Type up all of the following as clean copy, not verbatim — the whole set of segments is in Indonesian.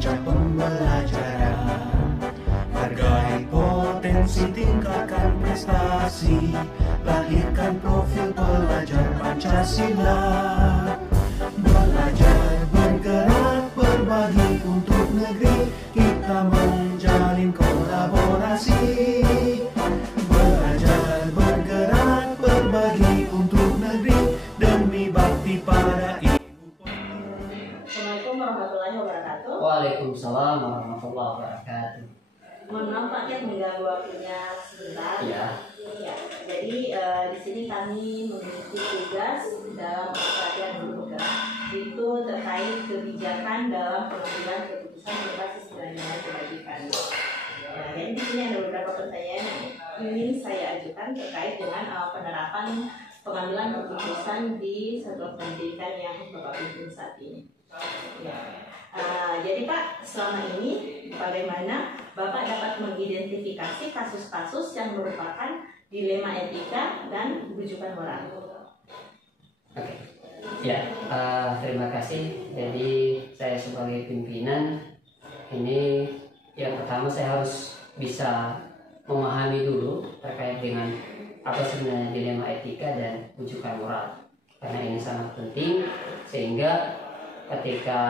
merancang pembelajaran. Hargai potensi, tingkatkan prestasi, lahirkan profil pelajar Pancasila. Belajar, bergerak, berbagi untuk negeri, kita menjalin kolaborasi. Belajar, bergerak, berbagi untuk negeri, demi bakti pada Ibu. Assalamualaikum warahmatullahi wabarakatuh. Waalaikumsalam warahmatullahi wabarakatuh. Mohon maaf Pak Ken, mengganggu waktunya sebentar. Ya. Ya, jadi di sini kami memiliki tugas dalam pelatihan guru bergerak itu terkait kebijakan dalam pengambilan keputusan berbasis nilai-nilai kebajikan. Ya, jadi di sini ada beberapa pertanyaan yang ingin saya ajukan terkait dengan penerapan pengambilan keputusan di satuan pendidikan yang Bapak pimpin saat ini. Ya. Jadi Pak, selama ini bagaimana Bapak dapat mengidentifikasi kasus-kasus yang merupakan dilema etika dan rujukan moral? Oke. Ya, terima kasih. Jadi saya sebagai pimpinan ini yang pertama saya harus bisa memahami dulu terkait dengan apa sebenarnya dilema etika dan rujukan moral. Karena ini sangat penting sehingga ketika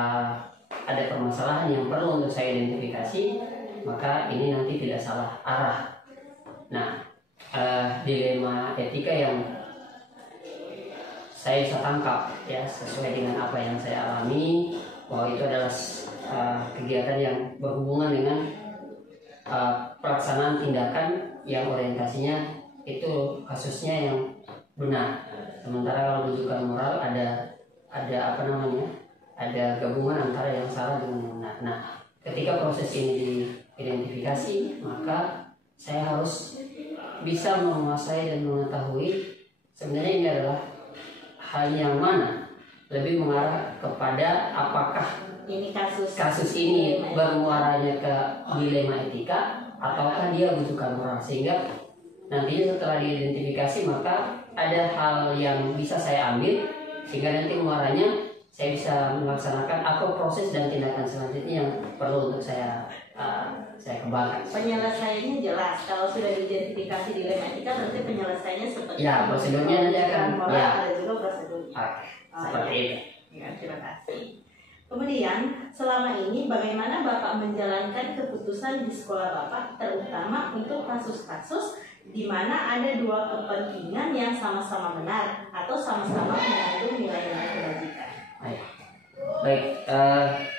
ada permasalahan yang perlu untuk saya identifikasi, maka ini nanti tidak salah arah. Nah, dilema etika yang saya bisa tangkap ya sesuai dengan apa yang saya alami, bahwa itu adalah kegiatan yang berhubungan dengan pelaksanaan tindakan yang orientasinya itu kasusnya yang benar. Sementara kalau rujukan moral ada apa namanya? Ada gabungan antara yang salah dengan yang benar. Nah, ketika proses ini diidentifikasi, maka saya harus bisa menguasai dan mengetahui sebenarnya ini adalah hal yang mana lebih mengarah kepada apakah Ini kasus ini bermuaranya ke dilema etika ataukah dia rujukan moral, sehingga nantinya setelah diidentifikasi maka ada hal yang bisa saya ambil sehingga nanti muaranya saya bisa melaksanakan apa proses dan tindakan selanjutnya yang perlu untuk saya kembangkan. Penyelesaiannya jelas. Kalau sudah diidentifikasi dilema etika, berarti penyelesaiannya seperti ya prosedurnya nanti akan moral, ya ada juga prosedur. seperti itu. Ya, terima kasih. Kemudian selama ini bagaimana Bapak menjalankan keputusan di sekolah Bapak, terutama untuk kasus-kasus di mana ada dua kepentingan yang sama-sama benar atau sama-sama mengandung nilai-nilai kebajikan. Baik,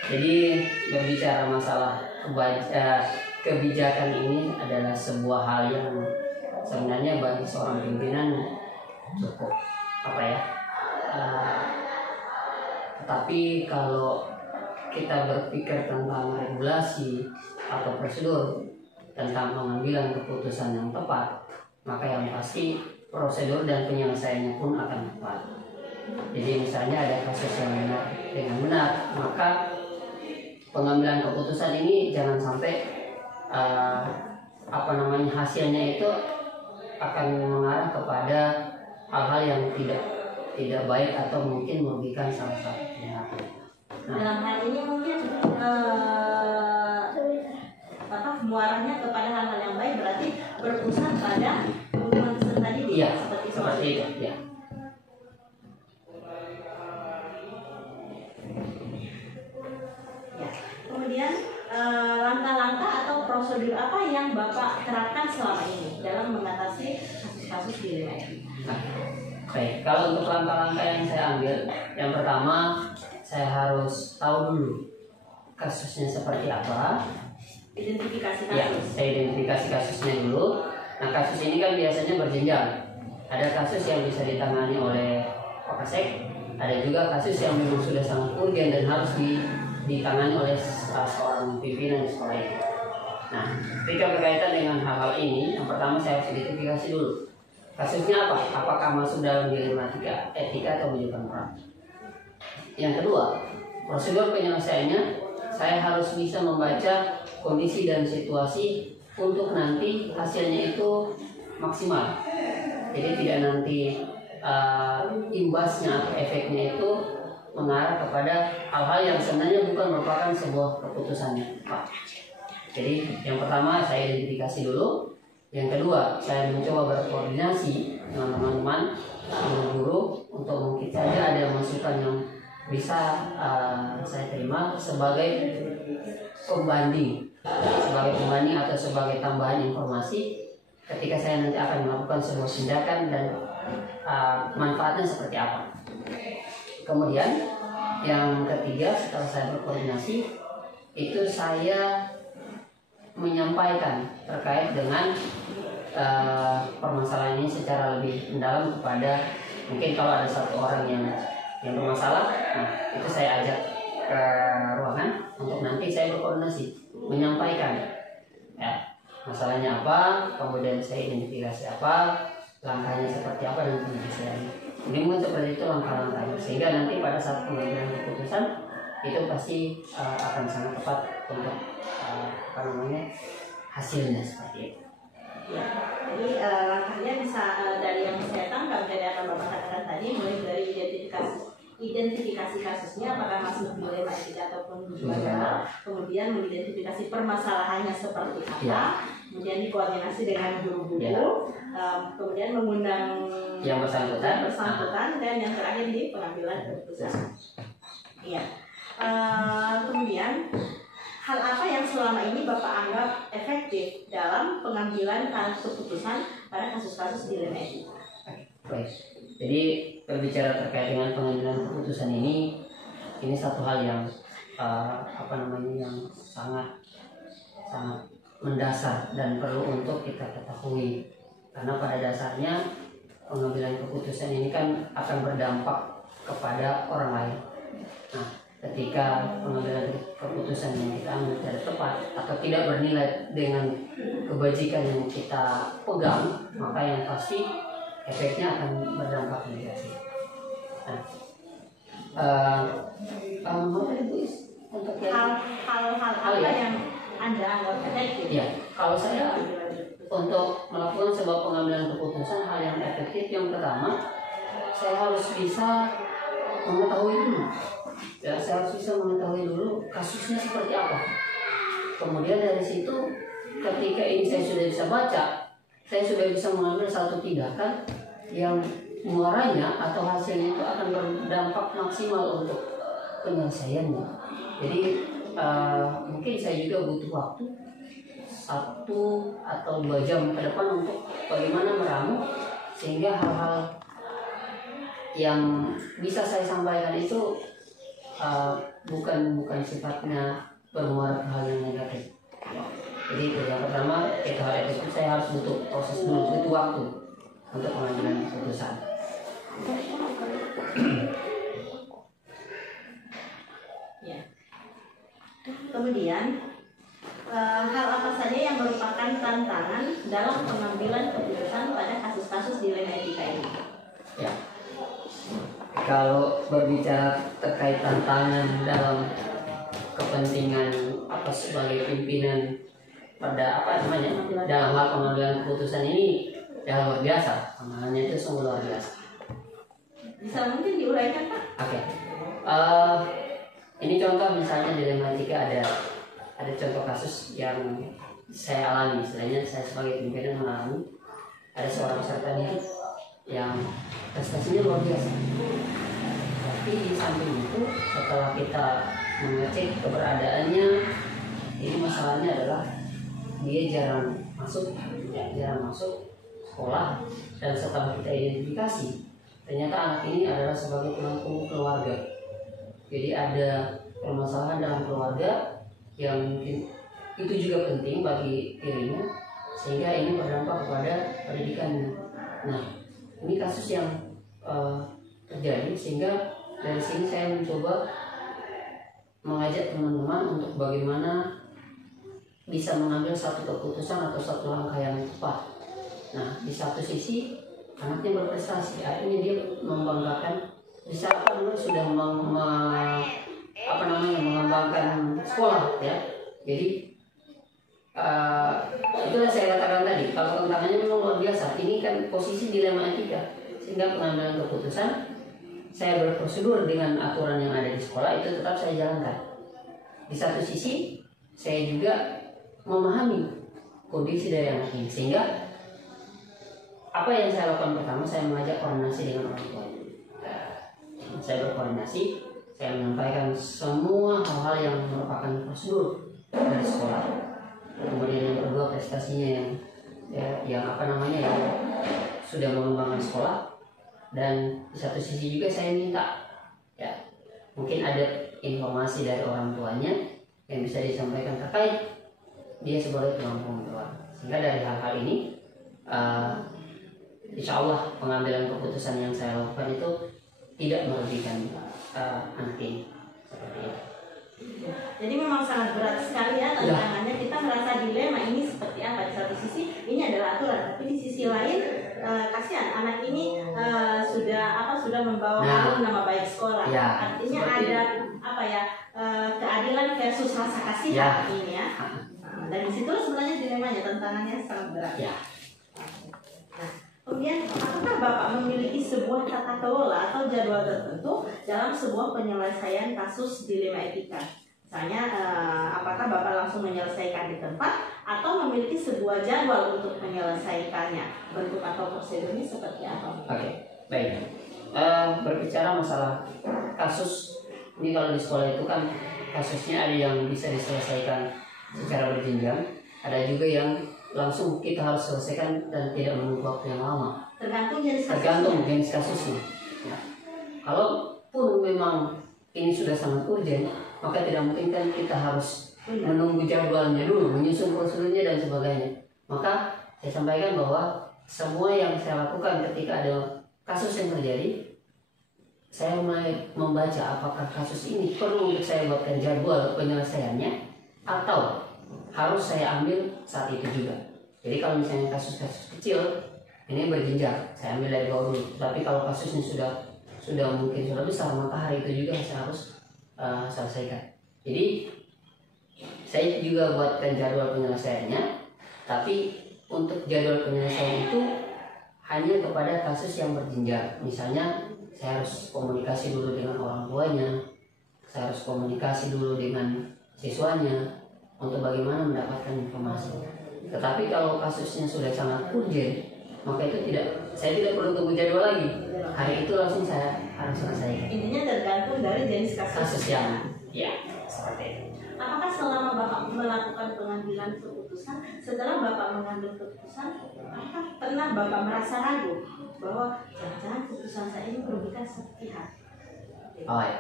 jadi berbicara masalah kebijakan ini adalah sebuah hal yang sebenarnya bagi seorang pimpinan cukup tetapi kalau kita berpikir tentang regulasi atau prosedur tentang pengambilan keputusan yang tepat, maka yang pasti prosedur dan penyelesaiannya pun akan tepat. Jadi misalnya ada kasus yang benar dengan benar, maka pengambilan keputusan ini jangan sampai hasilnya itu akan mengarah kepada hal-hal yang tidak baik atau mungkin merugikan salah satu pihak. Dalam hal ini mungkin muaranya kepada hal-hal yang baik berarti berpusat pada hubungan tadi. Iya, seperti itu. Ya. Kemudian langkah-langkah atau prosedur apa yang Bapak terapkan selama ini dalam mengatasi kasus-kasus dilema etika? Baik, kalau untuk langkah-langkah yang saya ambil, yang pertama saya harus tahu dulu kasusnya seperti apa. Identifikasi kasus. Ya, saya identifikasi kasusnya dulu. Nah, kasus ini kan biasanya berjenjang. Ada kasus yang bisa ditangani oleh Kapolsek, ada juga kasus yang memang sudah sangat urgen dan harus ditangani oleh seorang pimpinan di sekolah ini. Nah, ketika berkaitan dengan hal-hal ini, yang pertama saya harus identifikasi dulu kasusnya apa? Apakah masuk dalam dilema etika atau rujukan moral? Yang kedua, prosedur penyelesaiannya saya harus bisa membaca kondisi dan situasi untuk nanti hasilnya itu maksimal. Jadi tidak nanti imbasnya atau efeknya itu mengarah kepada hal-hal yang sebenarnya bukan merupakan sebuah keputusannya, Pak. Jadi yang pertama saya identifikasi dulu, yang kedua saya mencoba berkoordinasi dengan teman-teman guru-guru untuk mungkin saja ada masukan yang bisa saya terima sebagai pembanding atau sebagai tambahan informasi ketika saya nanti akan melakukan sebuah tindakan dan manfaatnya seperti apa. Kemudian yang ketiga, setelah saya berkoordinasi itu saya menyampaikan terkait dengan permasalahan ini secara lebih mendalam kepada, mungkin kalau ada satu orang yang bermasalah, nah itu saya ajak ke ruangan untuk nanti saya berkoordinasi menyampaikan ya masalahnya apa, kemudian saya identifikasi apa, langkahnya seperti apa, dan saya ini mungkin seperti itu langkah-langkahnya, sehingga nanti pada saat pengambilan keputusan itu pasti akan sangat tepat untuk hasilnya seperti itu. Ya, jadi langkahnya bisa dari yang saya tangkap dari apa Bapak katakan tadi, mulai dari identifikasi kasusnya apakah masih dilema etika ataupun jual, kemudian mengidentifikasi permasalahannya seperti apa, kemudian dikoordinasi dengan guru-guru, kemudian mengundang yang bersangkutan, dan yang terakhir di pengambilan keputusan. Iya. Kemudian hal apa yang selama ini Bapak anggap efektif dalam pengambilan keputusan pada kasus-kasus dilema etika? Baik. Jadi berbicara terkait dengan pengambilan keputusan ini satu hal yang yang sangat mendasar dan perlu untuk kita ketahui, karena pada dasarnya pengambilan keputusan ini kan akan berdampak kepada orang lain. Nah, ketika pengambilan keputusan yang kita ambil tidak tepat atau tidak bernilai dengan kebajikan yang kita pegang, maka yang pasti efeknya akan berdampak negatif. Nah, untuk hal-hal yang Anda anggap efektif? Ya, kalau saya untuk melakukan sebuah pengambilan keputusan, hal yang efektif yang pertama, saya harus bisa mengetahui dulu. Ya, saya harus bisa mengetahui dulu kasusnya seperti apa. Kemudian dari situ, ketika ini saya sudah bisa baca, saya sudah bisa mengambil satu tindakan yang muaranya atau hasilnya itu akan berdampak maksimal untuk penyelesaiannya. Jadi mungkin saya juga butuh waktu 1 atau 2 jam ke depan untuk bagaimana meramu sehingga hal-hal yang bisa saya sampaikan itu bukan sifatnya bermuara ke hal yang negatif. Jadi yang pertama, hal itu saya harus butuh proses dulu, butuh waktu untuk pengambilan keputusan. Ya. Kemudian hal apa saja yang merupakan tantangan dalam pengambilan keputusan pada kasus-kasus dilema etika ini? Ya. Kalau berbicara terkait tantangan dalam kepentingan sebagai pimpinan pada dalam hal pengambilan keputusan ini ya luar biasa, tantangannya itu sungguh luar biasa. Bisa mungkin diuraikan Pak? Oke. Ini contoh misalnya dilema etika, ada contoh kasus yang saya alami, istilahnya saya sebagai pimpinan mengalami, ada seorang peserta didik yang prestasinya luar biasa. Tapi di samping itu setelah kita mengecek keberadaannya, ini masalahnya adalah dia jarang masuk sekolah, dan setelah kita identifikasi ternyata anak ini adalah sebagai pelaku keluarga. Jadi ada permasalahan dalam keluarga yang mungkin itu juga penting bagi dirinya, sehingga ini berdampak kepada pendidikannya. Nah, ini kasus yang terjadi, sehingga dari sini saya mencoba mengajak teman-teman untuk bagaimana bisa mengambil satu keputusan atau satu langkah yang tepat. Nah, di satu sisi anaknya berprestasi, artinya dia membanggakan, bisa sudah mengembangkan sekolah ya. Jadi itulah saya katakan tadi, kalau tantangannya memang luar biasa. Ini kan posisi dilema etika, sehingga pengambilan keputusan saya berprosedur dengan aturan yang ada di sekolah itu tetap saya jalankan. Di satu sisi saya juga memahami kondisi dari anak ini, sehingga apa yang saya lakukan pertama, saya mengajak koordinasi dengan orang tua. Saya berkoordinasi, saya menyampaikan semua hal-hal yang merupakan prosedur dari sekolah. Kemudian yang kedua, prestasinya yang sudah mengembangkan sekolah. Dan di satu sisi juga saya minta ya, mungkin ada informasi dari orang tuanya yang bisa disampaikan terkait dia sebagai tulang pengetahuan. Sehingga dari hal-hal ini insya Allah pengambilan keputusan yang saya lakukan itu tidak merugikan anak ini. Seperti itu. Jadi memang sangat berat sekali ya tantangannya. Kita merasa dilema ini seperti apa. Di satu sisi ini adalah aturan, tapi di sisi lain kasihan anak ini sudah membawa nama baik sekolah. Ya, artinya ada keadilan versus rasa kasihan ini ya. Dan disitulah sebenarnya dilemanya, tantangannya sangat berat. Ya. Nah, kemudian apakah Bapak memiliki sebuah tata kelola atau jadwal tertentu dalam sebuah penyelesaian kasus dilema etika? Misalnya, apakah Bapak langsung menyelesaikan di tempat atau memiliki sebuah jadwal untuk menyelesaikannya? Bentuk atau prosedurnya seperti apa? Oke, baik. Berbicara masalah kasus, ini kalau di sekolah itu kan kasusnya ada yang bisa diselesaikan secara berjenjang, ada juga yang langsung kita harus selesaikan dan tidak menunggu waktu yang lama. Tergantung jenis kasusnya. Tergantung jenis kasusnya. Ya. Kalaupun memang ini sudah sangat urgent, maka tidak mungkin kan kita harus menunggu jadwalnya dulu, menyusun prosedurnya dan sebagainya. Maka saya sampaikan bahwa semua yang saya lakukan ketika ada kasus yang terjadi, saya mulai membaca apakah kasus ini perlu untuk saya buatkan jadwal penyelesaiannya atau harus saya ambil saat itu juga. Jadi kalau misalnya kasus-kasus kecil ini berjenjang, saya ambil dari bawah dulu. Tapi kalau kasusnya sudah mungkin sudah besar, maka hari itu juga saya harus selesaikan. Jadi saya juga buatkan jadwal penyelesaiannya, tapi untuk jadwal penyelesaian itu hanya kepada kasus yang berjenjang. Misalnya saya harus komunikasi dulu dengan orang tuanya, saya harus komunikasi dulu dengan siswanya untuk bagaimana mendapatkan informasi. Tetapi kalau kasusnya sudah sangat urgent, maka itu saya tidak perlu tunggu jadwal lagi. Hari itu langsung saya harus selesaikan. Intinya tergantung dari jenis kasus yang seperti itu. Apakah selama Bapak melakukan pengambilan keputusan, setelah Bapak mengambil keputusan, apakah pernah Bapak merasa ragu bahwa jangan-jangan keputusan saya ini merugikan satu pihak? Oh ya.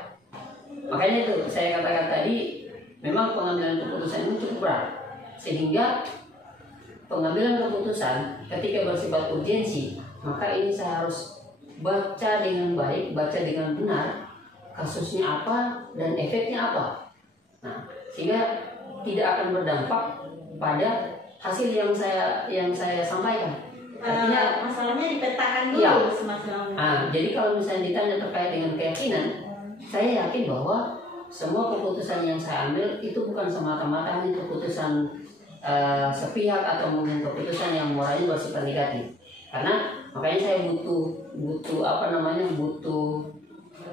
Makanya itu saya katakan tadi, memang pengambilan keputusan ini cukup berat, sehingga pengambilan keputusan ketika bersifat urgensi, maka ini saya harus baca dengan baik, baca dengan benar kasusnya apa dan efeknya apa. Nah, sehingga tidak akan berdampak pada hasil yang saya sampaikan. Artinya masalahnya dipetakan dulu semaksimal. Jadi kalau misalnya ditanya terkait dengan keyakinan, saya yakin bahwa semua keputusan yang saya ambil itu bukan semata-mata hanya keputusan sepihak atau mungkin keputusan yang moralnya bersifat negatif. Karena makanya saya butuh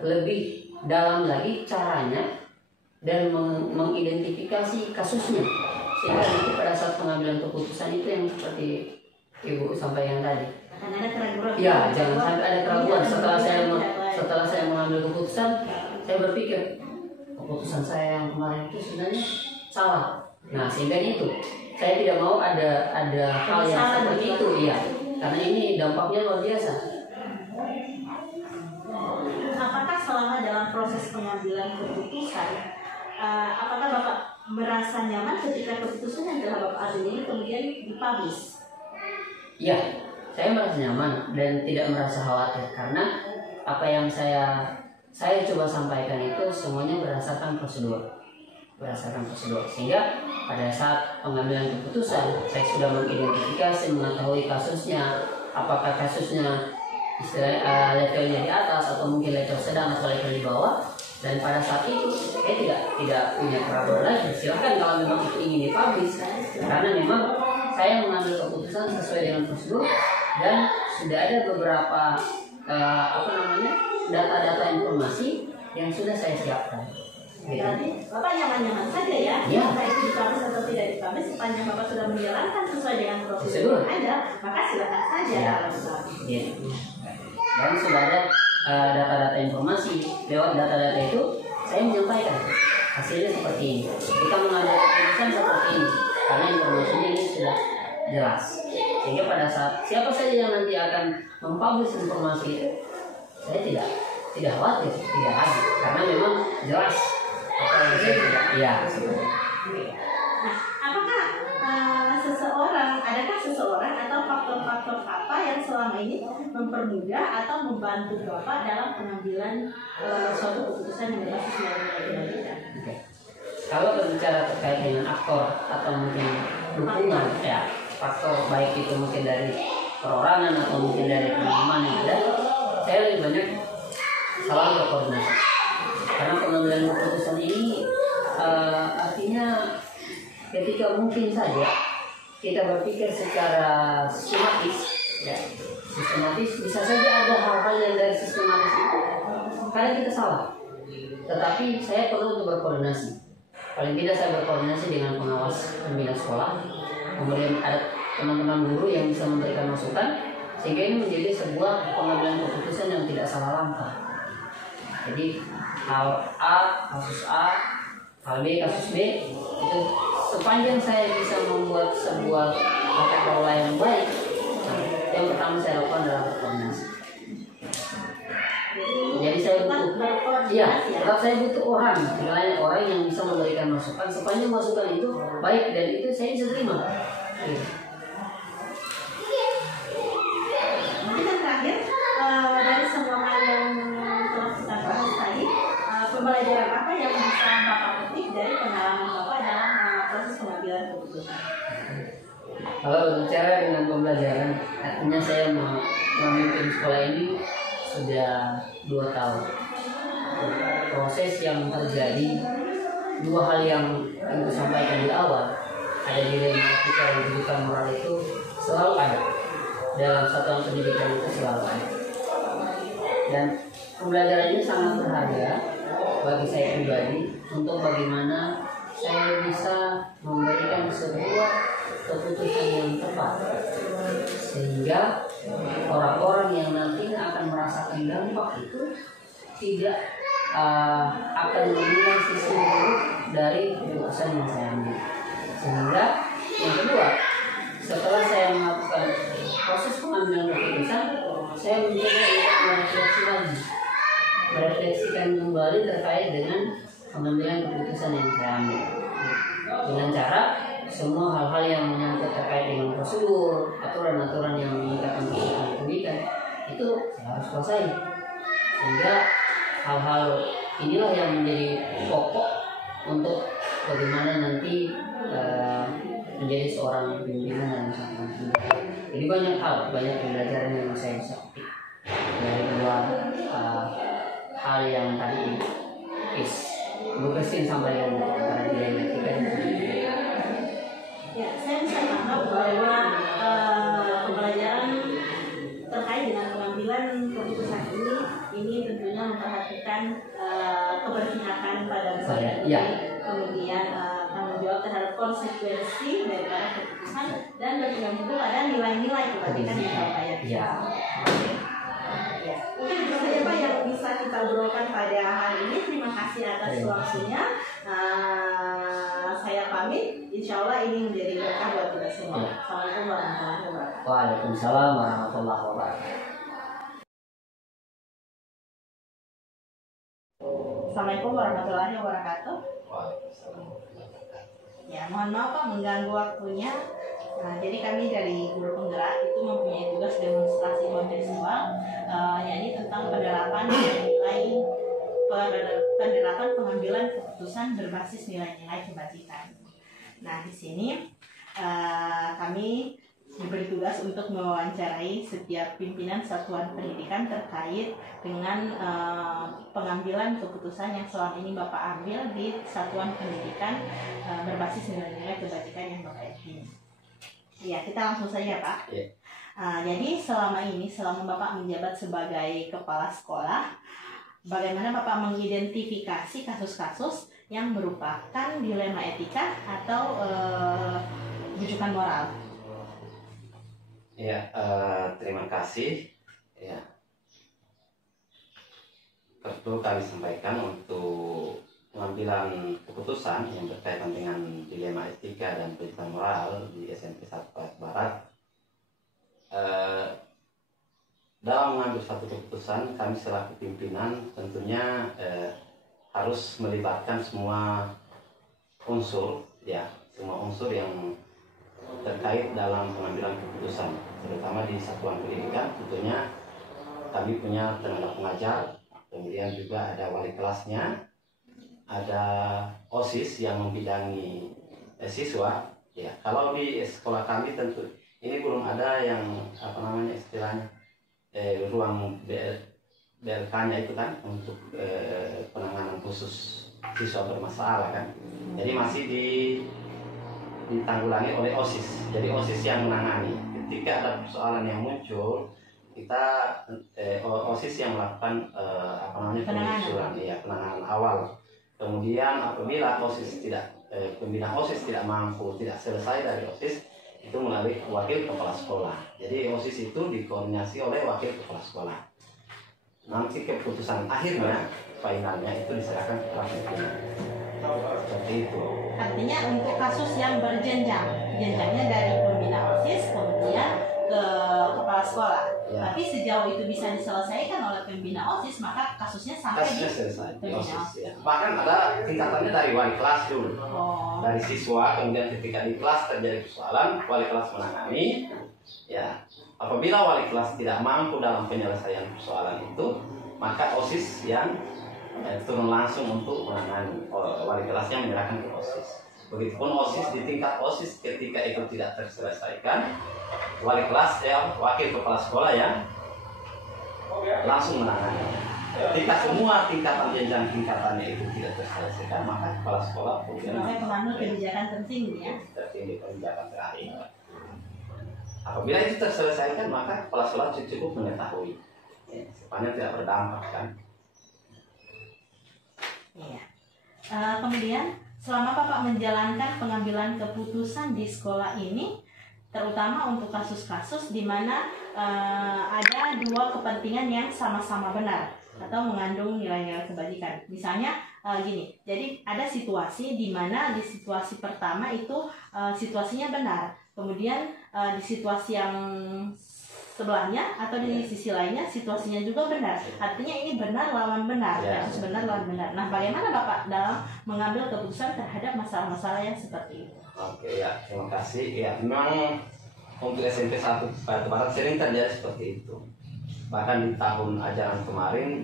lebih dalam lagi caranya dan mengidentifikasi kasusnya, sehingga nanti pada saat pengambilan keputusan itu yang seperti Ibu sampaikan tadi. Akan ada keraguan. Ya, jangan sampai ada keraguan. Setelah saya mengambil keputusan, saya berpikir keputusan saya yang kemarin itu sebenarnya salah. Nah, sehingga itu saya tidak mau ada hal yang seperti itu, karena ini dampaknya luar biasa. Apakah selama dalam proses pengambilan keputusan, apakah Bapak merasa nyaman ketika keputusan yang telah Bapak ambil ini kemudian dipublish? Ya, saya merasa nyaman dan tidak merasa khawatir karena apa yang saya coba sampaikan itu semuanya berdasarkan prosedur, sehingga pada saat pengambilan keputusan saya sudah mengidentifikasi, mengetahui kasusnya, apakah kasusnya levelnya di atas atau mungkin level sedang atau level di bawah, dan pada saat itu saya tidak punya keraguan lagi. Silakan kalau memang itu ingin dipublish, karena memang saya mengambil keputusan sesuai dengan prosedur dan sudah ada beberapa data-data informasi yang sudah saya siapkan. Gitu. Berarti Bapak nyaman-nyaman saja ya, Ya. entah itu dipublish atau tidak dipublish, sepanjang Bapak sudah menjalankan sesuai dengan prosedur Prosedur. yang ada, maka silakan saja Ya. kalau dipublish. Ya. Dan sudah ada data-data informasi. Lewat data-data itu saya menyampaikan hasilnya seperti ini. Kita mengambil keputusan seperti ini karena informasinya ini sudah jelas. Sehingga pada saat siapa saja yang nanti akan mempublish informasi itu, saya tidak khawatir, tidak ragu karena memang jelas apa yang saya tidak. Ya. Nah, apakah adakah seseorang atau faktor-faktor apa yang selama ini mempermudah atau membantu Bapak dalam pengambilan suatu keputusan yang berbasis nilai-nilai kebajikan? Oke. Kalau berbicara terkait dengan aktor atau mungkin dukungan, ya faktor baik itu mungkin dari perorangan atau mungkin dari pengalaman yang ada, saya lebih banyak selalu berkoordinasi. Karena pengambilan keputusan ini artinya ketika mungkin saja kita berpikir secara sistematis, ya, sistematis bisa saja ada hal-hal yang dari sistematis itu kadang kita salah. Tetapi saya perlu untuk berkoordinasi. Paling tidak saya berkoordinasi dengan pengawas pembina sekolah, kemudian ada teman-teman guru yang bisa memberikan masukan, sehingga ini menjadi sebuah pengambilan keputusan yang tidak salah langkah. Jadi hal A, kasus A, hal B, kasus B, itu sepanjang saya bisa membuat sebuah tata kelola yang baik, yang pertama saya lakukan adalah berkoordinasi. Jadi saya butuh, iya, tetap saya butuh orang yang bisa memberikan masukan sepanjang masukan itu baik dan itu saya bisa terima. Mungkin yang terakhir dari semua hal yang telah kita bahas tadi, pembelajaran apa yang bisa Bapak petik dari pengalaman Bapak dalam proses pengambilan keputusan? Kalau berbicara dengan pembelajaran, artinya saya memimpin sekolah ini sudah 2 tahun. Proses yang terjadi, 2 hal yang aku sampaikan di awal, ada dilema etika dan kedudukan moral itu selalu ada dalam satuan pendidikan itu selalu ada. Dan pembelajaran ini sangat berharga bagi saya pribadi untuk bagaimana saya bisa memberikan sebuah keputusan yang tepat sehingga orang-orang yang nantinya akan merasakan dampak itu tidak akan menilai sisi buruk dari keputusan yang saya ambil. Sehingga yang kedua, setelah saya melakukan proses pengambilan keputusan, saya mencoba untuk merefleksi lagi, merefleksikan kembali terkait dengan pengambilan keputusan yang saya ambil dengan cara semua hal-hal yang menyangkut terkait dengan prosedur, aturan-aturan yang meningkatkan kebutuhan pendidikan itu saya harus kuasai. Sehingga hal-hal inilah yang menjadi pokok untuk bagaimana nanti menjadi seorang pimpinan dan seorang pendidikan. Jadi banyak pembelajaran yang saya bisa petik dari 2 hal yang tadi Bu Christine sampaikan antara nilai etika dan pendidikan. Ya, saya bisa tangkap bahwa pembelajaran terkait dengan pengambilan keputusan ini tentunya memperhatikan keberpihakan pada masyarakat, Ya. kemudian tanggung jawab terhadap konsekuensi daripada keputusan dan berpegang teguh pada nilai-nilai kebajikan yang Bapak yakini. Ya. Ya, mungkin itu saja Pak yang bisa kita obrolkan pada hari ini. Terima kasih atas waktunya. Saya pamit. Insya Allah ini menjadi berkah buat kita semua. Assalamualaikum warahmatullahi wabarakatuh. Waalaikumsalam warahmatullahi wabarakatuh. Assalamualaikum warahmatullahi wabarakatuh. Ya, mohon maaf Pak mengganggu waktunya. Nah, jadi kami dari Guru Penggerak itu mempunyai tugas demonstrasi kontekstual, yakni tentang penerapan nilai penerapan pengambilan keputusan berbasis nilai-nilai kebajikan. Nah, di sini kami diberi tugas untuk mewawancarai setiap pimpinan satuan pendidikan terkait dengan pengambilan keputusan yang selama ini Bapak ambil di satuan pendidikan berbasis nilai-nilai kebajikan yang Bapak yakini. Ya, kita langsung saja Pak. Jadi selama ini, selama Bapak menjabat sebagai kepala sekolah, bagaimana Bapak mengidentifikasi kasus-kasus yang merupakan dilema etika atau rujukan moral? Ya, terima kasih. Ya, perlu kami sampaikan untuk pengambilan keputusan yang berkaitan dengan dilema etika dan rujukan moral di SMP 1 Barat. Dalam mengambil satu keputusan, kami selaku pimpinan tentunya harus melibatkan semua unsur, ya, semua unsur yang terkait dalam pengambilan keputusan, terutama di satuan pendidikan. Tentunya kami punya tenaga pengajar, kemudian juga ada wali kelasnya, ada OSIS yang membidangi siswa. Ya, kalau di sekolah kami tentu ini belum ada yang istilahnya ruang BLK-nya itu kan untuk penanganan khusus siswa bermasalah kan. Jadi masih ditanggulangi oleh OSIS. Jadi OSIS yang menangani. Ketika ada persoalan yang muncul, kita OSIS yang melakukan penelusuran, ya, penanganan awal. Kemudian apabila OSIS pembina OSIS tidak mampu, tidak selesai dari OSIS, itu melalui wakil kepala sekolah. Jadi OSIS itu dikoordinasi oleh wakil kepala sekolah. Nanti keputusan akhirnya, finalnya itu diserahkan kepada pimpinan. Seperti itu. Artinya untuk kasus yang berjenjang, jenjangnya dari pembina OSIS kemudian ke kepala sekolah. Ya. Tapi sejauh itu bisa diselesaikan oleh pembina OSIS, maka kasusnya sampai selesai di pembina OSIS. Ya. Bahkan ada tingkatannya dari wali kelas dulu. Dari siswa, kemudian ketika di kelas terjadi persoalan, wali kelas menangani. Ya, apabila wali kelas tidak mampu dalam penyelesaian persoalan itu, maka OSIS yang turun langsung untuk menangani. Wali kelasnya menyerahkan ke OSIS. Begitupun OSIS di tingkat OSIS ketika itu tidak terselesaikan, wali kelas wakil kepala sekolah yang langsung menangani. Ketika semua tingkatan jenjang tingkatannya itu tidak terselesaikan, maka kepala sekolah mengambil kebijakan tertinggi, ya. Tertinggi, kebijakan terakhir. Apabila itu terselesaikan, maka kepala sekolah cukup mengetahui, supaya tidak berdampak kan. Iya. Kemudian selama Bapak menjalankan pengambilan keputusan di sekolah ini, terutama untuk kasus-kasus di mana ada dua kepentingan yang sama-sama benar atau mengandung nilai-nilai kebajikan. Misalnya gini, jadi ada situasi di mana di situasi pertama itu situasinya benar, kemudian di situasi yang sebelahnya atau di sisi lainnya situasinya juga benar. Artinya ini benar lawan benar, kasus benar lawan benar. Nah, bagaimana Bapak dalam mengambil keputusan terhadap masalah-masalah yang seperti itu? Oke, ya, terima kasih. Ya, memang untuk SMP 1 Barat sering terjadi seperti itu. Bahkan di tahun ajaran kemarin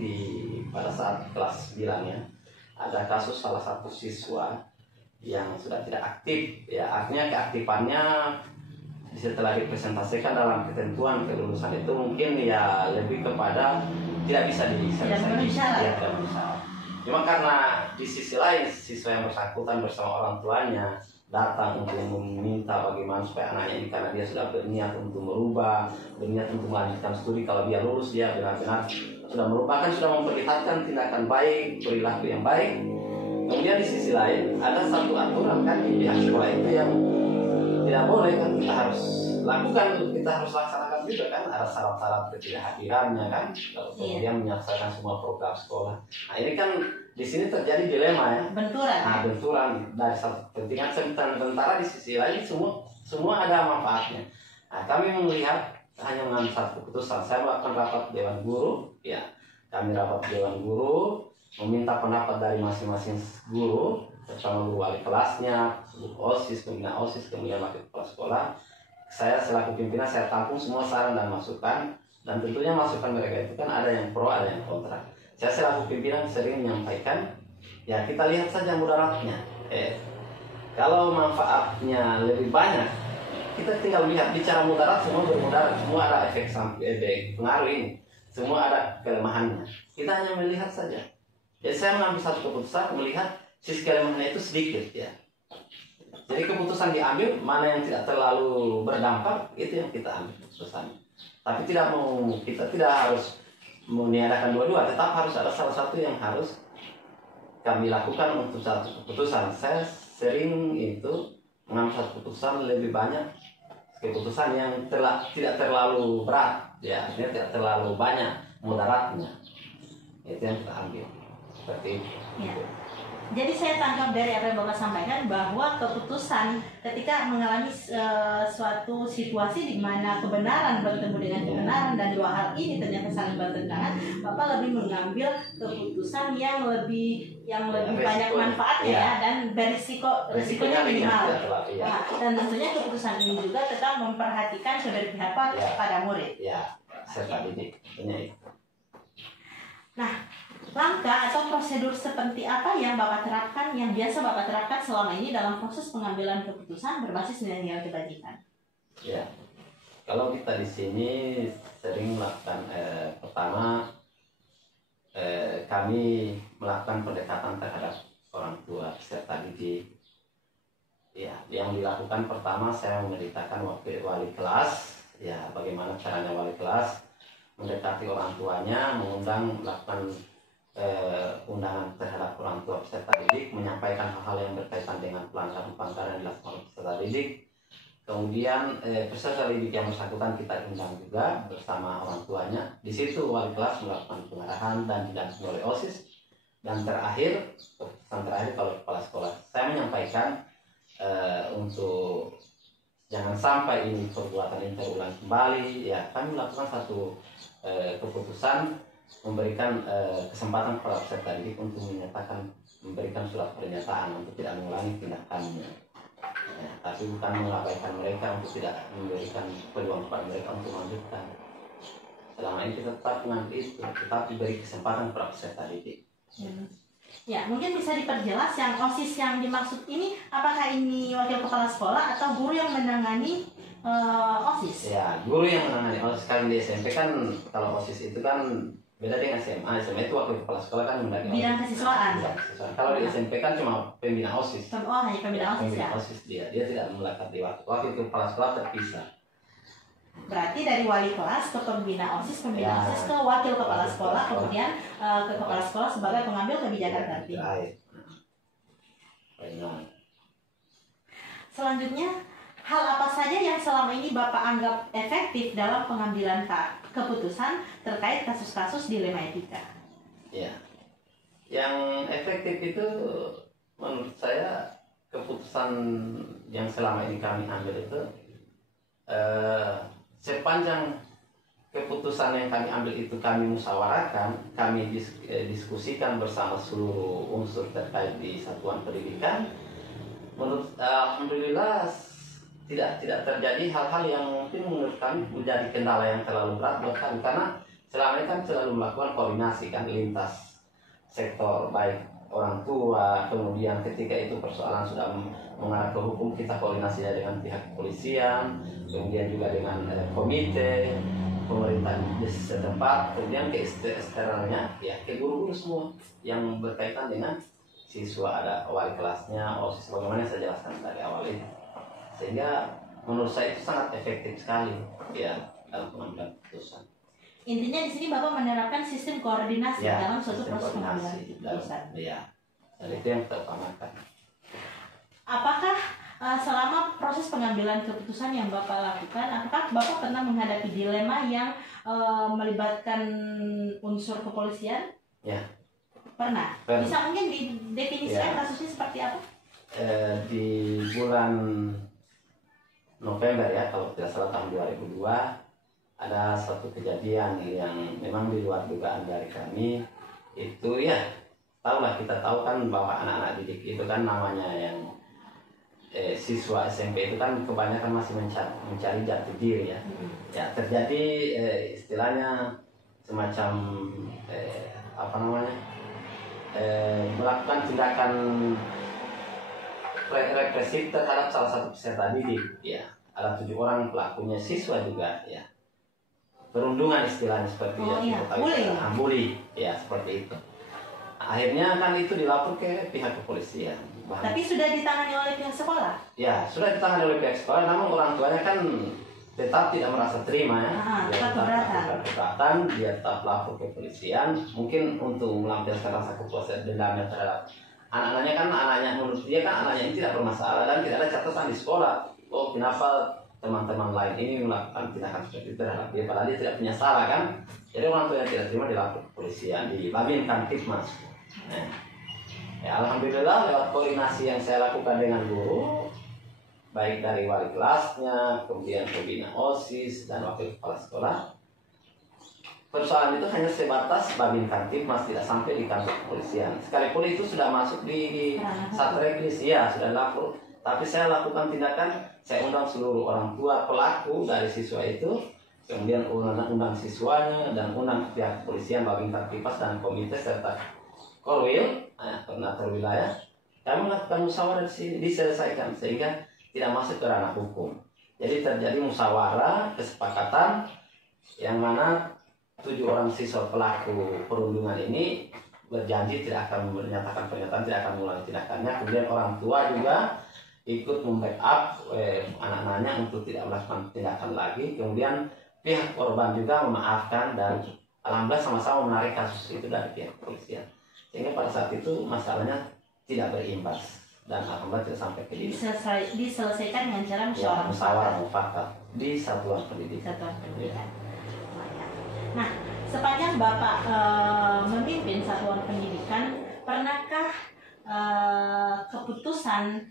pada saat kelas 9 ya, ada kasus salah satu siswa yang sudah tidak aktif. Ya, artinya keaktifannya setelah dipresentasikan dalam ketentuan kelulusan itu mungkin ya lebih kepada tidak bisa diselesaikan. Cuma karena di sisi lain siswa yang bersangkutan bersama orang tuanya datang untuk meminta bagaimana supaya anaknya ini, karena dia sudah berniat untuk merubah, berniat untuk melanjutkan studi, kalau dia lulus dia benar-benar sudah merupakan, sudah memperlihatkan tindakan baik, perilaku yang baik. Kemudian di sisi lain ada satu aturan kan di pihak sekolah itu yang tidak boleh kan kita harus lakukan, kita harus laksanakan juga kan, ada syarat-syarat ketidakhadirannya kan, kemudian menyelesaikan semua program sekolah. Nah ini kan di sini terjadi dilema ya. Benturan. Nah benturan dari satu kepentingan, sementara di sisi lain semua ada manfaatnya. Nah kami melihat hanya mengambil satu keputusan. Saya melakukan rapat dewan guru, ya kami rapat dewan guru meminta pendapat dari masing-masing guru, bersama guru wali kelasnya, guru OSIS, pembina OSIS, kemudian wakil kepala sekolah. Saya selaku pimpinan saya tampung semua saran dan masukan, dan tentunya masukan mereka itu kan ada yang pro, ada yang kontra. Saya selaku pimpinan sering menyampaikan, ya kita lihat saja mudaratnya. Kalau manfaatnya lebih banyak, kita tinggal lihat, bicara mudarat semua bermudarat, semua ada efek pengaruh ini, semua ada kelemahannya. Kita hanya melihat saja. Jadi saya mengambil satu keputusan melihat sisi kelemahannya itu sedikit ya. Jadi keputusan diambil mana yang tidak terlalu berdampak, itu yang kita ambil keputusan. Tapi kita tidak harus meniadakan dua-dua, tetap harus ada salah satu yang harus kami lakukan untuk satu keputusan. Saya sering itu mengambil satu keputusan lebih banyak keputusan yang tidak terlalu berat, ya, ini tidak terlalu banyak mudaratnya. Itu yang kita ambil seperti itu. Ya. Jadi saya tangkap dari apa yang Bapak sampaikan bahwa keputusan ketika mengalami suatu situasi di mana kebenaran bertemu dengan kebenaran dan dua hal ini ternyata saling bertentangan, Bapak lebih mengambil keputusan yang lebih banyak manfaatnya ya, dan risikonya minimal. Nah, dan tentunya keputusan ini juga tetap memperhatikan keberpihakan pada murid. Ya, serta didik. Nah, langkah atau prosedur seperti apa yang biasa Bapak terapkan selama ini dalam proses pengambilan keputusan berbasis nilai-nilai kebajikan? Ya, kalau kita di sini sering melakukan pertama kami melakukan pendekatan terhadap orang tua peserta didik. Ya, yang dilakukan pertama saya memberitakan wali kelas, ya, bagaimana caranya wali kelas mendekati orang tuanya, melakukan undangan terhadap orang tua peserta didik, menyampaikan hal-hal yang berkaitan dengan pelanggaran-pelanggaran yang dilakukan oleh peserta didik. Kemudian peserta didik yang bersangkutan kita undang juga bersama orang tuanya. Di situ wali kelas melakukan pengarahan dan didampingi oleh OSIS. Dan keputusan terakhir kalau kepala sekolah, saya menyampaikan untuk jangan sampai ini perbuatan ini terulang kembali. Ya, kami melakukan satu keputusan memberikan kesempatan kepada peserta didik untuk memberikan surat pernyataan untuk tidak mengulangi tindakannya. Ya, tapi bukan mengabaikan mereka untuk tidak memberikan peluang kepada mereka untuk melanjutkan. Selama ini kita tetap mengambil itu, tetap diberi kesempatan kepada peserta didik. Ya, mungkin bisa diperjelas yang OSIS yang dimaksud ini, apakah ini wakil kepala sekolah atau guru yang menangani OSIS? Ya, guru yang menangani OSIS. Kan di SMP kan kalau OSIS itu kan beda dengan SMA. SMA itu wakil kepala sekolah kan menangani bidang kesiswaan. Kalau di SMP kan cuma pembina OSIS. Oh, hanya pembina OSIS ya. OSIS dia tidak melekat di wakil kepala sekolah terpisah. Berarti dari wali kelas ke pembina OSIS ke wakil kepala sekolah, kemudian ke kepala sekolah sebagai pengambil kebijakan tertib. Selanjutnya, hal apa saja yang selama ini Bapak anggap efektif dalam pengambilan keputusan terkait kasus-kasus dilema etika? Ya, yang efektif itu menurut saya keputusan yang selama ini kami ambil itu sepanjang keputusan yang kami ambil itu kami musyawarahkan, kami diskusikan bersama seluruh unsur terkait di satuan pendidikan. Alhamdulillah tidak terjadi hal-hal yang mungkin menurut kami menjadi kendala yang terlalu berat buat kami, karena selama ini kan selalu melakukan koordinasi kan lintas sektor, baik orang tua, kemudian ketika itu persoalan sudah mengarah ke hukum, kita koordinasi dengan pihak kepolisian, kemudian juga dengan komite pemerintahan di setempat, kemudian ke eksternalnya ya ke guru-guru semua yang berkaitan dengan siswa, ada wali kelasnya, OSIS, bagaimana saya jelaskan dari awal ini, sehingga menurut saya itu sangat efektif sekali ya dalam pengambilan keputusan. Intinya di sini Bapak menerapkan sistem koordinasi dalam suatu proses pengambilan keputusan. Iya, dan itu yang kita utamakan. Apakah selama proses pengambilan keputusan yang Bapak lakukan, apakah Bapak pernah menghadapi dilema yang melibatkan unsur kepolisian? Ya. Pernah. Bisa mungkin didefinisikan kasusnya seperti apa? Di bulan November ya, kalau tidak salah tahun 2002, ada suatu kejadian yang memang di luar dugaan dari kami. Itu ya, kita tahu kan bahwa anak-anak didik itu kan namanya yang siswa SMP itu kan kebanyakan masih mencari jati diri ya. Ya, terjadi istilahnya semacam melakukan tindakan represif terhadap salah satu peserta didik ya. Ada 7 orang pelakunya, siswa juga ya. Perundungan istilahnya seperti bully ya, seperti itu. Akhirnya kan itu dilapor ke pihak kepolisian. Tapi sudah ditangani oleh pihak sekolah? Ya, sudah ditangani oleh pihak sekolah, namun orang tuanya kan tetap tidak merasa terima ya, dia tetap keberatan. keberatan, dia tetap lapor ke polisian, mungkin untuk melampiaskan rasa kepuasan dendamnya terhadap anak-anaknya, kan anaknya menurut dia kan anaknya ini tidak bermasalah dan tidak ada catatan di sekolah. Oh, kenapa teman-teman lain ini melakukan tindakan seperti itu terhadap dia, padahal dia tidak punya salah kan. Jadi orang tua yang tidak terima dilapor ke polisian, di Babin Kamtibmas. Nah, ya, alhamdulillah lewat koordinasi yang saya lakukan dengan guru, baik dari wali kelasnya, kemudian pembina OSIS dan wakil kepala sekolah, persoalan itu hanya sebatas Babin Kamtibmas, tidak sampai di kantor kepolisian. Sekalipun itu sudah masuk di Satreklis, ya sudah lapor. Tapi saya lakukan tindakan, saya undang seluruh orang tua pelaku dari siswa itu, kemudian undang siswanya dan undang pihak kepolisian, Babin Kamtibmas dan komite serta Korwil, koordinator wilayah. Kami melakukan musyawarah di sini, diselesaikan sehingga tidak masuk ke ranah hukum. Jadi terjadi musyawarah, kesepakatan yang mana 7 orang siswa pelaku perundungan ini berjanji tidak akan menyatakan pernyataan, tidak akan mengulangi tindakannya. Kemudian orang tua juga ikut membackup anak-anaknya untuk tidak melakukan tindakan lagi. Kemudian pihak korban juga memaafkan dan alhamdulillah sama-sama menarik kasus itu dari pihak kepolisian. Sehingga pada saat itu masalahnya tidak berimbas dan alhamdulillah tidak sampai ke diselesaikan dengan cara musyawarah mufakat di satuan pendidikan. Nah, sepanjang Bapak memimpin satuan pendidikan, pernahkah keputusan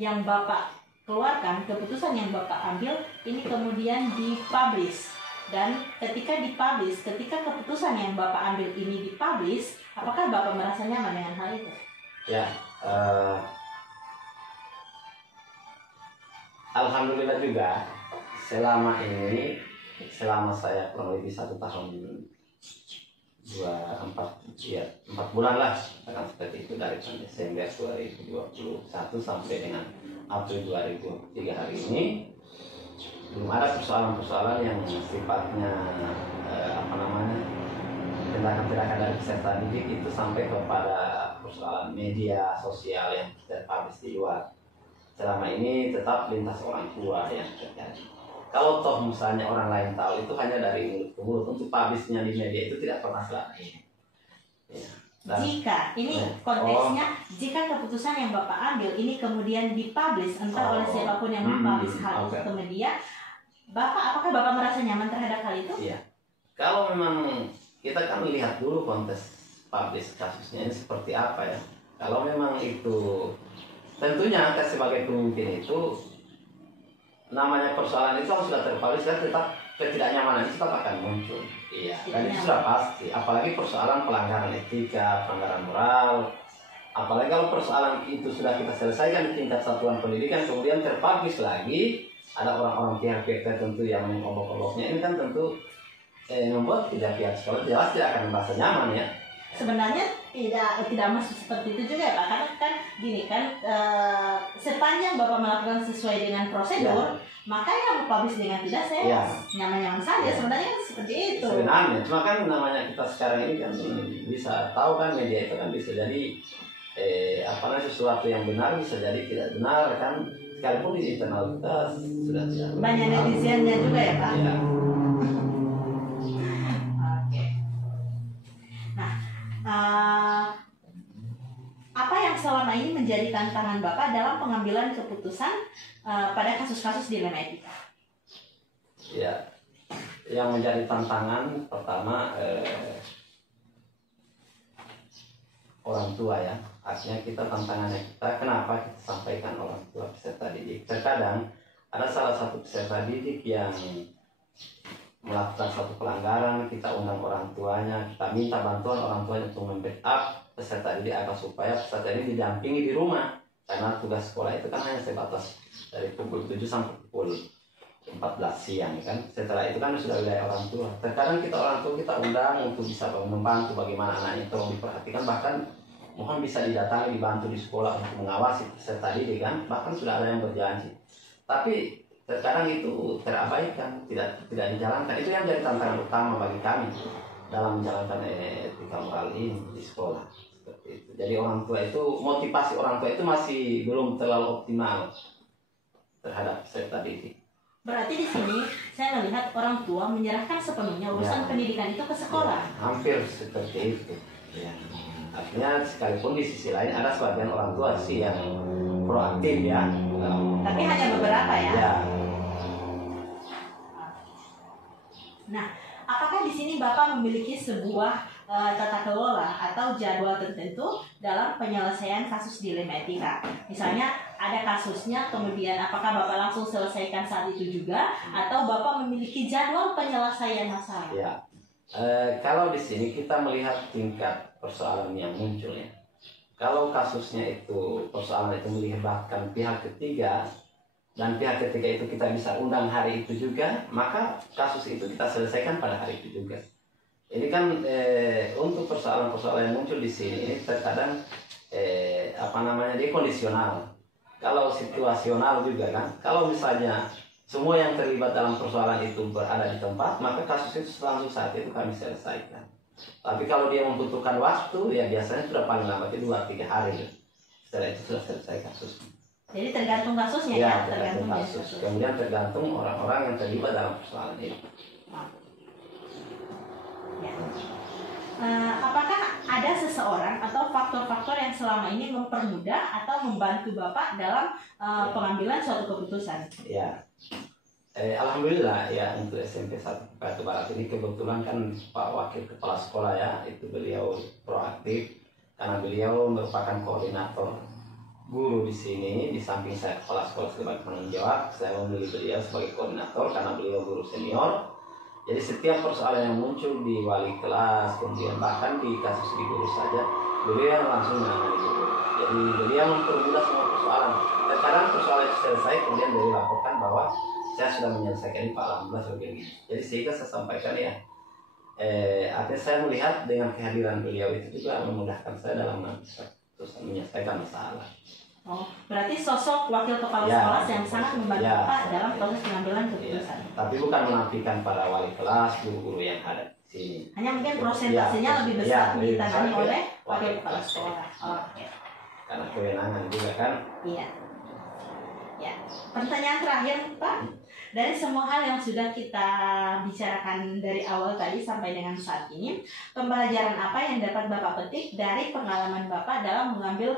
yang Bapak keluarkan, keputusan yang Bapak ambil ini kemudian dipublish? Dan ketika dipublish, ketika keputusan yang Bapak ambil ini dipublish, apakah Bapak merasa nyaman dengan hal itu? Ya, alhamdulillah juga selama ini, selama saya kurang lebih 1 tahun 4 bulan lah, akan seperti itu dari Desember 2021 sampai dengan April 2023 hari ini, belum ada persoalan-persoalan yang sifatnya tindakan-tindakan dari peserta didik itu sampai kepada persoalan media sosial yang terpublish di luar. Selama ini tetap lintas orang tua yang terjadi. Kalau toh misalnya orang lain tahu, itu hanya dari mulut ke mulut. Untuk publishnya di media itu tidak pernah selama ini. Ya. Jika ini konteksnya, jika keputusan yang Bapak ambil ini kemudian dipublish entah oleh siapapun yang mempublish hal itu ke media, apakah Bapak merasa nyaman terhadap hal itu? Iya. Kalau memang kita kan lihat dulu konteks publish kasusnya ini seperti apa ya. Kalau memang itu, tentunya kita sebagai pemimpin itu, namanya persoalan itu kalau sudah terpublish dan tetap ketidaknyamanan itu tetap akan muncul. Iya, dan itu sudah pasti. Apalagi persoalan pelanggaran etika, pelanggaran moral. Apalagi kalau persoalan itu sudah kita selesaikan di tingkat satuan pendidikan, kemudian terpublish lagi, ada orang-orang pihak-pihak tertentu yang mengobok-oboknya, ini kan tentu membuat pihak sekolah jelas tidak akan merasa nyaman ya. Sebenarnya tidak masuk seperti itu juga ya Pak, karena kan gini kan, sepanjang Bapak melakukan sesuai dengan prosedur, maka yang publish dengan tidak saya nyaman-nyaman saja. Sebenarnya kan seperti itu. Sebenarnya, cuma kan namanya kita sekarang ini kan bisa tahu kan, media itu kan bisa jadi sesuatu yang benar bisa jadi tidak benar kan, sekalipun di internal kita sudah tidak banyak netizennya juga ya Pak. Ya. Apa yang selama ini menjadi tantangan Bapak dalam pengambilan keputusan pada kasus-kasus dilema etika? Ya, yang menjadi tantangan pertama orang tua ya. Artinya kita tantangannya kenapa kita sampaikan orang tua peserta didik. Terkadang ada salah satu peserta didik yang melakukan suatu pelanggaran, kita undang orang tuanya, kita minta bantuan orang tuanya untuk membackup peserta didik agar supaya peserta ini didampingi di rumah, karena tugas sekolah itu kan hanya sebatas dari pukul 7 sampai pukul 14 siang kan. Setelah itu kan sudah wilayah orang tua. Terkadang kita orang tua kita undang untuk bisa membantu bagaimana anaknya tolong diperhatikan, bahkan mohon bisa didatangi, dibantu di sekolah untuk mengawasi peserta didik kan, bahkan sudah ada yang berjanji. Tapi terkadang itu terabaikan, tidak dijalankan. Itu yang jadi tantangan utama bagi kami dalam menjalankan etika moral ini di sekolah. Seperti itu. Jadi orang tua itu, motivasi orang tua itu masih belum terlalu optimal terhadap peserta didik. Berarti di sini saya melihat orang tua menyerahkan sepenuhnya urusan Ya. pendidikan itu ke sekolah. Hampir seperti itu. Ya. Artinya sekalipun di sisi lain ada sebagian orang tua sih yang proaktif ya. Tapi hanya beberapa ya. Ya. Nah, apakah di sini Bapak memiliki sebuah tata kelola atau jadwal tertentu dalam penyelesaian kasus dilema etika? Misalnya ada kasusnya, kemudian apakah Bapak langsung selesaikan saat itu juga, atau Bapak memiliki jadwal penyelesaian masalah? Ya. Kalau di sini kita melihat tingkat persoalan yang muncul ya. Kalau kasusnya itu persoalan itu melibatkan pihak ketiga dan pihak ketiga itu kita bisa undang hari itu juga, maka kasus itu kita selesaikan pada hari itu juga. Ini kan untuk persoalan-persoalan yang muncul di sini ini terkadang dia kondisional. Kalau situasional juga kan. Kalau misalnya semua yang terlibat dalam persoalan itu berada di tempat, maka kasus itu langsung saat itu kami selesaikan. Tapi kalau dia membutuhkan waktu, ya biasanya sudah paling lambat itu 2-3 hari. Setelah itu sudah selesai kasus. Jadi tergantung kasusnya Ya, ya, tergantung jenis kasus. Kemudian tergantung orang-orang yang terlibat dalam persoalan itu. Ya. Apakah ada seseorang atau faktor-faktor yang selama ini mempermudah atau membantu Bapak dalam pengambilan suatu keputusan? Ya, alhamdulillah ya untuk SMP 1 Batu Barat ini kebetulan kan Pak Wakil Kepala Sekolah ya, itu beliau proaktif karena beliau merupakan koordinator guru di sini. Di samping saya kepala sekolah sebagai penanggung jawab, saya memilih beliau sebagai koordinator karena beliau guru senior. Jadi setiap persoalan yang muncul di wali kelas, kemudian bahkan di kasus di guru saja, beliau langsung menangani guru. Jadi beliau mempermudah semua persoalan. Terkadang persoalan itu selesai, kemudian beliau laporkan bahwa saya sudah menyelesaikan ini, Pak, alhamdulillah sebegini. Jadi sehingga saya sampaikan ya, artinya saya melihat dengan kehadiran beliau itu juga memudahkan saya dalam menyelesaikan masalah. Oh, berarti sosok wakil kepala Ya, sekolah yang sangat membantu ya. Bapak dalam proses pengambilan Ya, keputusan. tapi bukan menafikan para wali kelas, guru-guru yang ada di sini. Hanya mungkin prosentasenya Ya, lebih ya, besar lebih ditangani besar, oleh ya. wakil kepala sekolah. Oke. Karena kewenangan juga kan. Iya. Ya. Pertanyaan terakhir, Pak. Dari semua hal yang sudah kita bicarakan dari awal tadi sampai dengan saat ini, pembelajaran apa yang dapat Bapak petik dari pengalaman Bapak dalam mengambil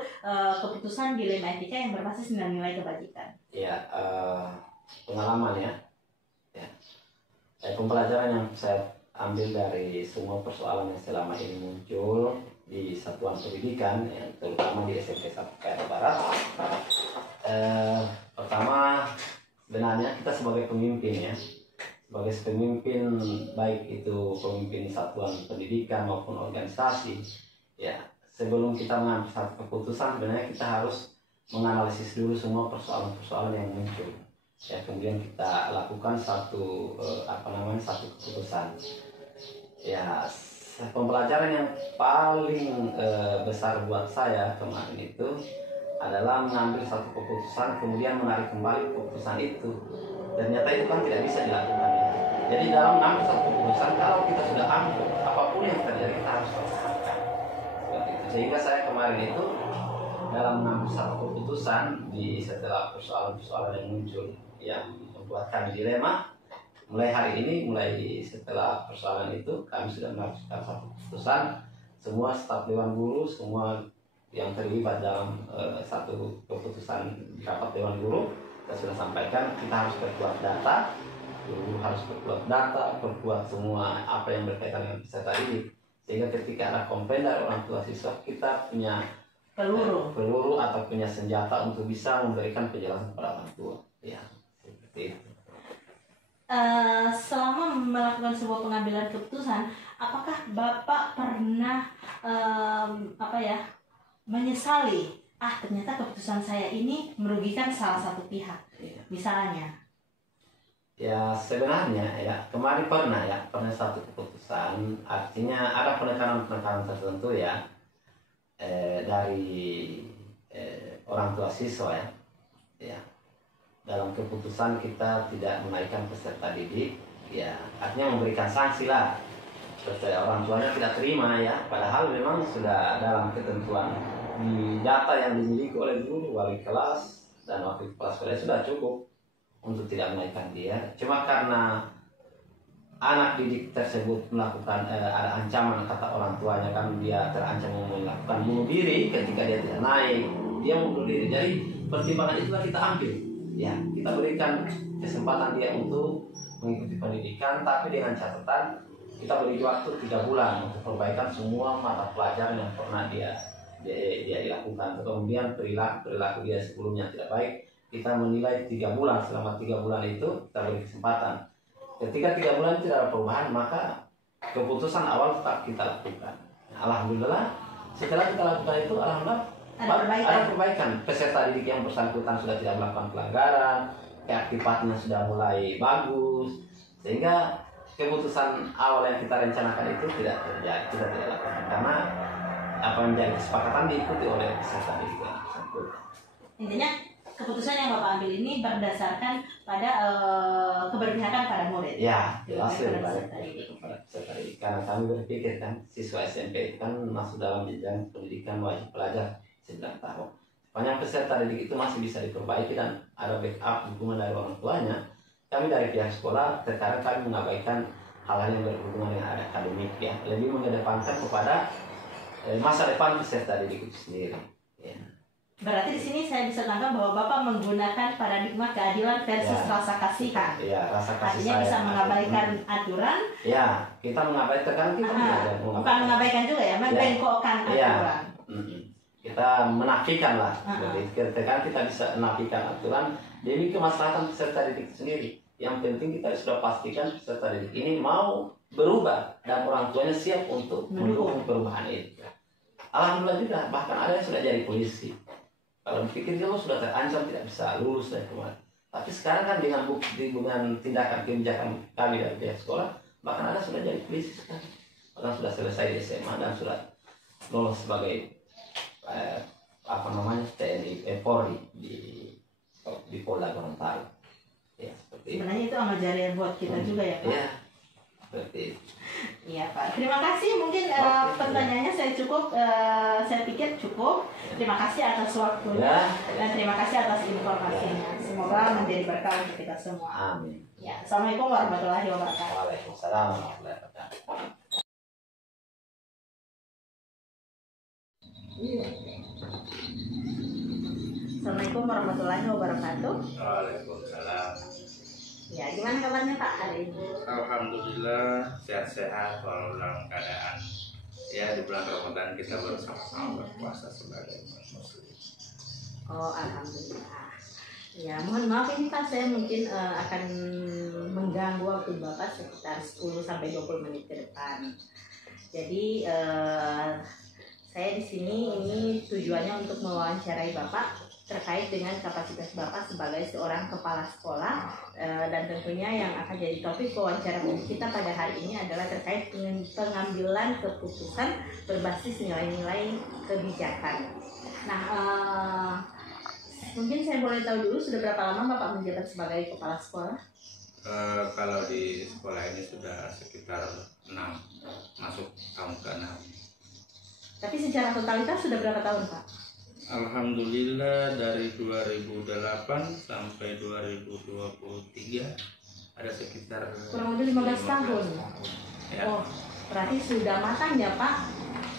keputusan dilema etika yang berbasis nilai kebajikan? Ya, pengalaman ya. Pembelajaran yang saya ambil dari semua persoalan yang selama ini muncul di satuan pendidikan, ya, terutama di SMP 1 Batu Barat. Pertama, sebenarnya kita sebagai pemimpin ya, sebagai pemimpin baik itu pemimpin satuan pendidikan maupun organisasi, ya sebelum kita mengambil satu keputusan sebenarnya kita harus menganalisis dulu semua persoalan-persoalan yang muncul. Ya kemudian kita lakukan satu keputusan. Ya pembelajaran yang paling besar buat saya kemarin itu adalah mengambil satu keputusan kemudian menarik kembali keputusan itu, dan nyata itu kan tidak bisa dilakukan ya. Jadi dalam mengambil satu keputusan, kalau kita sudah ambil apapun yang terjadi kita harus pertahankan seperti itu. Sehingga saya kemarin itu dalam mengambil satu keputusan setelah persoalan-persoalan yang muncul yang membuat kami dilema, mulai hari ini, mulai setelah persoalan itu kami sudah mengambil satu keputusan, semua staf dewan guru, semua yang terlibat dalam satu keputusan rapat dewan guru, kita sudah sampaikan kita harus perkuat data, guru harus perkuat data, perkuat semua apa yang berkaitan dengan peserta didik, sehingga ketika ada komplain dari orang tua siswa kita punya peluru atau punya senjata untuk bisa memberikan penjelasan kepada orang tua. Ya, seperti itu. Selama melakukan sebuah pengambilan keputusan, apakah Bapak pernah menyesali ternyata keputusan saya ini merugikan salah satu pihak, misalnya? Ya sebenarnya ya kemarin pernah satu keputusan, artinya ada penekanan tertentu ya dari orang tua siswa ya dalam keputusan kita tidak menaikkan peserta didik, ya artinya memberikan sanksi lah. Orang tuanya tidak terima ya, padahal memang sudah dalam ketentuan di data yang dimiliki oleh guru, wali kelas dan wakil kepala sekolah sudah cukup untuk tidak menaikkan dia. Cuma karena anak didik tersebut melakukan ada ancaman kata orang tuanya, kan dia terancam melakukan bunuh diri ketika dia tidak naik, dia mau bunuh diri. Jadi pertimbangan itulah kita ambil, ya kita berikan kesempatan dia untuk mengikuti pendidikan, tapi dengan catatan kita beri waktu 3 bulan untuk perbaikan semua mata pelajaran yang pernah dia dilakukan. Kemudian perilaku dia sebelumnya tidak baik, kita menilai 3 bulan. Selama 3 bulan itu kita beri kesempatan. Ketika 3 bulan tidak ada perubahan, maka keputusan awal tetap kita lakukan. Alhamdulillah setelah kita lakukan itu, alhamdulillah ada perbaikan. Peserta didik yang bersangkutan sudah tidak melakukan pelanggaran, keaktifannya sudah mulai bagus, sehingga keputusan awal yang kita rencanakan itu tidak terjadi, kita tidak lakukan karena apa yang menjadi kesepakatan diikuti oleh peserta didik yang bersangkutan. Intinya keputusan yang Bapak ambil ini berdasarkan pada keberpihakan pada murid. Ya, jelas pada peserta didik. Karena kami berpikir kan siswa SMP itu kan masuk dalam jenjang pendidikan wajib pelajar 9 tahun. Sepanjang peserta didik itu masih bisa diperbaiki dan ada backup dukungan dari orang tuanya, kami dari pihak sekolah terkadang kami mengabaikan hal-hal yang berhubungan dengan akademik, ya, lebih mengedepankan kepada masa depan peserta didik itu sendiri. Ya. Berarti di sini saya bisa tangkap bahwa Bapak menggunakan paradigma keadilan versus rasa kasihan. Ya, rasa kasih. Artinya bisa mengabaikan aturan. Ya, kita mengabaikan, kan kita bukan mengabaikan juga ya, membengkokkan aturan. Kita menafikan lah. Ketika kita bisa menafikan aturan demi kemaslahatan peserta didik sendiri. Yang penting kita sudah pastikan peserta didik ini mau berubah dan orang tuanya siap untuk mendukung perubahan itu. Alhamdulillah juga, bahkan ada yang sudah jadi polisi. Kalau pikir dia sudah terancam tidak bisa lulus dari kemarin. Tapi sekarang kan dengan bukti, dengan tindakan kebijakan kami dari pihak sekolah, bahkan ada sudah jadi polisi sekarang. Bahkan sudah selesai di SMA dan sudah lolos sebagai TNI Polri di Polda Gorontalo. Ya, seperti sebenarnya itu amal jariah buat kita juga ya Pak. Iya, seperti itu. Iya Pak. Terima kasih. Mungkin pertanyaannya saya pikir cukup. Terima kasih atas waktunya dan terima kasih atas informasinya. Semoga menjadi berkah untuk kita semua. Amin. Ya, Assalamualaikum warahmatullahi wabarakatuh. Waalaikumsalam warahmatullahi wabarakatuh. Assalamualaikum warahmatullahi wabarakatuh. Waalaikumsalam. Ya, gimana kabarnya Pak hari ini? Alhamdulillah sehat-sehat walau dalam keadaan ya di bulan Ramadan kita bersama-sama berpuasa sebagai muslim. Oh, alhamdulillah. Ya, mohon maaf ini Pak, saya mungkin akan mengganggu waktu Bapak sekitar 10 sampai 20 menit ke depan. Jadi saya di sini ini tujuannya untuk mewawancarai Bapak terkait dengan kapasitas Bapak sebagai seorang kepala sekolah, dan tentunya yang akan jadi topik wawancara kita pada hari ini adalah terkait dengan pengambilan keputusan berbasis nilai-nilai kebijakan. Nah, mungkin saya boleh tahu dulu sudah berapa lama Bapak menjabat sebagai kepala sekolah? Kalau di sekolah ini sudah sekitar 6, masuk tahun ke-6. Tapi secara totalitas sudah berapa tahun Pak? Alhamdulillah dari 2008 sampai 2023 ada sekitar kurang lebih 15 tahun. Ya. Oh, berarti sudah matang ya Pak?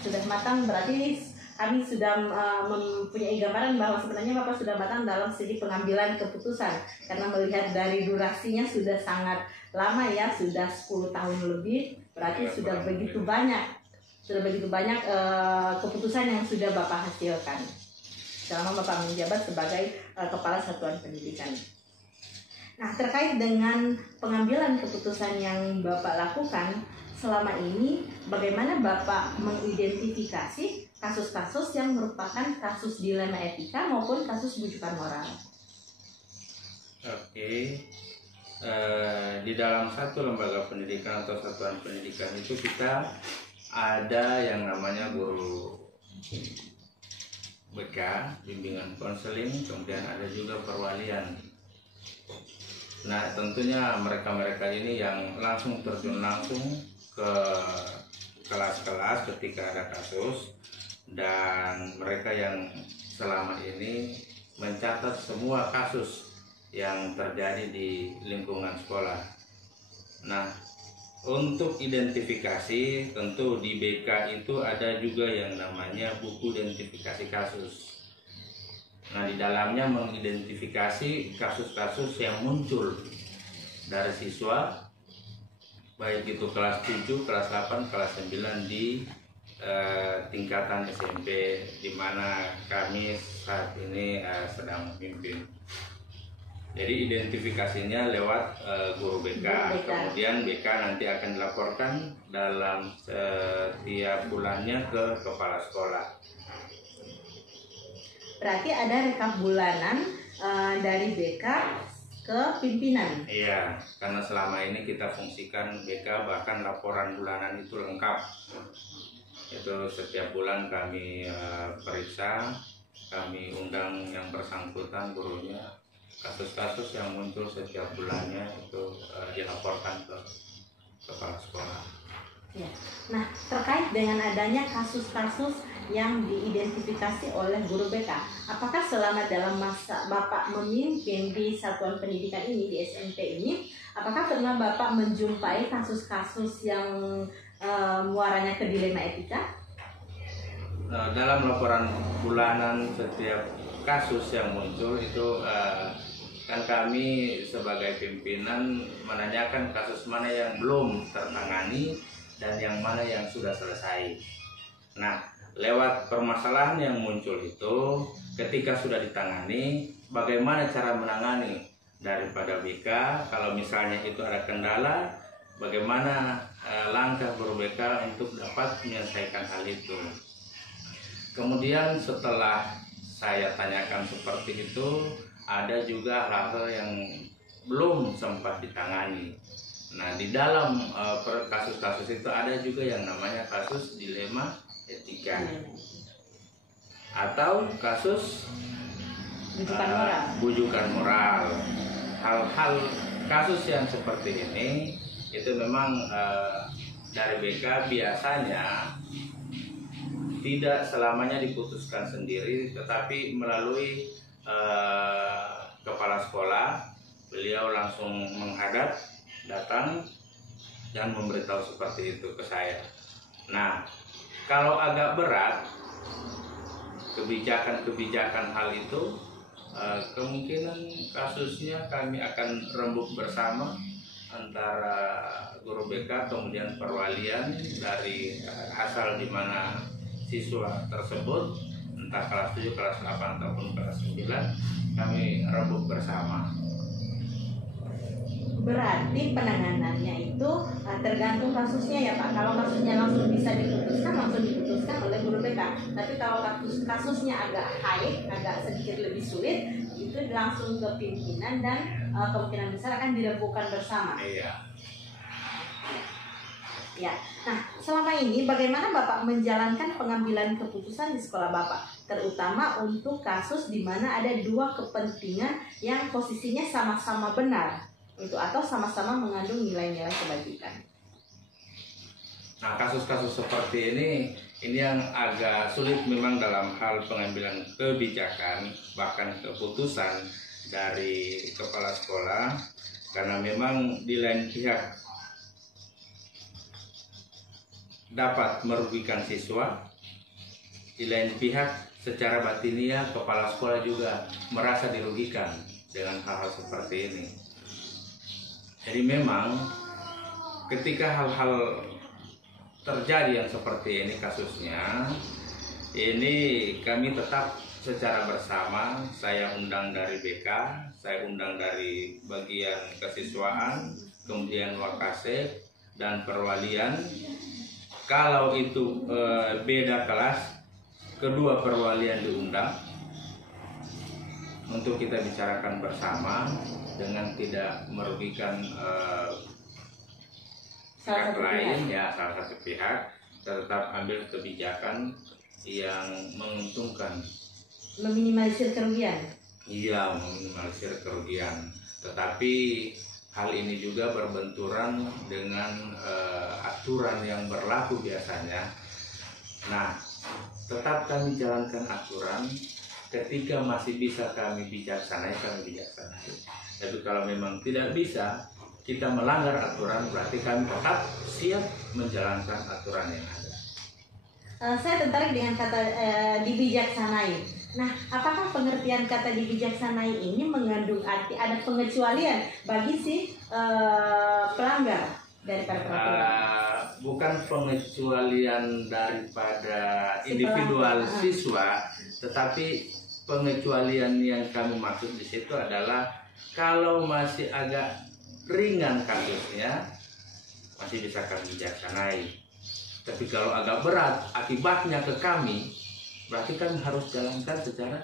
Sudah matang, berarti kami sudah mempunyai gambaran bahwa sebenarnya Bapak sudah matang dalam segi pengambilan keputusan. Karena melihat dari durasinya sudah sangat lama ya, sudah 10 tahun lebih, berarti sudah begitu banyak. Keputusan yang sudah Bapak hasilkan selama Bapak menjabat sebagai kepala satuan pendidikan. Nah, terkait dengan pengambilan keputusan yang Bapak lakukan selama ini, bagaimana Bapak mengidentifikasi kasus-kasus yang merupakan kasus dilema etika maupun kasus bujukan moral? Oke. Di dalam satu lembaga pendidikan atau satuan pendidikan itu kita ada yang namanya guru BK, bimbingan konseling, kemudian ada juga perwalian. Nah, tentunya mereka-mereka ini yang langsung terjun langsung ke kelas-kelas ketika ada kasus, dan mereka yang selama ini mencatat semua kasus yang terjadi di lingkungan sekolah. Nah, untuk identifikasi tentu di BK itu ada juga yang namanya buku identifikasi kasus. Nah, di dalamnya mengidentifikasi kasus-kasus yang muncul dari siswa, baik itu kelas 7, kelas 8, kelas 9 di tingkatan SMP, di mana kami saat ini sedang memimpin. Jadi identifikasinya lewat guru BK. Kemudian BK nanti akan dilaporkan dalam setiap bulannya ke kepala sekolah. Berarti ada rekap bulanan dari BK ke pimpinan. Iya, karena selama ini kita fungsikan BK, bahkan laporan bulanan itu lengkap. Itu setiap bulan kami periksa, kami undang yang bersangkutan gurunya. Kasus-kasus yang muncul setiap bulannya itu dilaporkan ke kepala sekolah. Ya. Nah, terkait dengan adanya kasus-kasus yang diidentifikasi oleh guru BK, apakah selama dalam masa Bapak memimpin di satuan pendidikan ini, di SMP ini, apakah pernah Bapak menjumpai kasus-kasus yang muaranya ke dilema etika? Dalam laporan bulanan setiap kasus yang muncul itu kan kami sebagai pimpinan menanyakan kasus mana yang belum tertangani dan yang mana yang sudah selesai. Nah, lewat permasalahan yang muncul itu, ketika sudah ditangani, bagaimana cara menangani daripada BK? Kalau misalnya itu ada kendala, bagaimana langkah guru BK untuk dapat menyelesaikan hal itu? Kemudian setelah saya tanyakan seperti itu, ada juga hal-hal yang belum sempat ditangani. Nah, di dalam kasus-kasus itu ada juga yang namanya kasus dilema etika atau kasus bujukan moral. Hal-hal kasus yang seperti ini itu memang dari BK biasanya tidak selamanya diputuskan sendiri, tetapi melalui kepala sekolah. Beliau langsung menghadap, datang dan memberitahu seperti itu ke saya. Nah, kalau agak berat kebijakan-kebijakan hal itu, kemungkinan kasusnya kami akan rembuk bersama antara guru BK kemudian perwalian dari asal di mana siswa tersebut, entah kelas 7, kelas 8 ataupun kelas 9, kami rembuk bersama. Berarti penanganannya itu tergantung kasusnya ya Pak. Kalau kasusnya langsung bisa diputuskan oleh guru BK. Tapi kalau kasusnya agak high, agak sedikit lebih sulit, itu langsung ke pimpinan dan kemungkinan besar akan dirembukan bersama. Iya. Ya. Nah, selama ini bagaimana Bapak menjalankan pengambilan keputusan di sekolah Bapak, terutama untuk kasus di mana ada dua kepentingan yang posisinya sama-sama benar, itu atau sama-sama mengandung nilai-nilai kebajikan. Nah, kasus-kasus seperti ini yang agak sulit memang dalam hal pengambilan kebijakan, bahkan keputusan dari kepala sekolah, karena memang di lain pihak dapat merugikan siswa, di lain pihak secara batiniah kepala sekolah juga merasa dirugikan dengan hal-hal seperti ini. Jadi memang ketika hal-hal terjadi yang seperti ini kasusnya, ini kami tetap secara bersama, saya undang dari BK, saya undang dari bagian kesiswaan, kemudian Wakasek dan perwalian. Kalau itu beda kelas, kedua perwalian diundang untuk kita bicarakan bersama dengan tidak merugikan pihak lain, ya salah satu pihak, tetap ambil kebijakan yang menguntungkan, meminimalisir kerugian. Iya, meminimalisir kerugian. Tetapi hal ini juga berbenturan dengan aturan yang berlaku biasanya. Nah, tetap kami jalankan aturan. Ketika masih bisa kami bijaksanai, kami bijaksanai. Tapi kalau memang tidak bisa, kita melanggar aturan, berarti kami tetap siap menjalankan aturan yang ada. Saya tertarik dengan kata dibijaksanai. Nah, apakah pengertian kata dibijaksanai ini mengandung arti ada pengecualian bagi si pelanggar daripada peraturan? Bukan pengecualian daripada individual siswa, tetapi pengecualian yang kami maksud di situ adalah kalau masih agak ringan kasusnya masih bisa kami bijaksanai. Tapi kalau agak berat akibatnya ke kami, berarti kami harus jalankan secara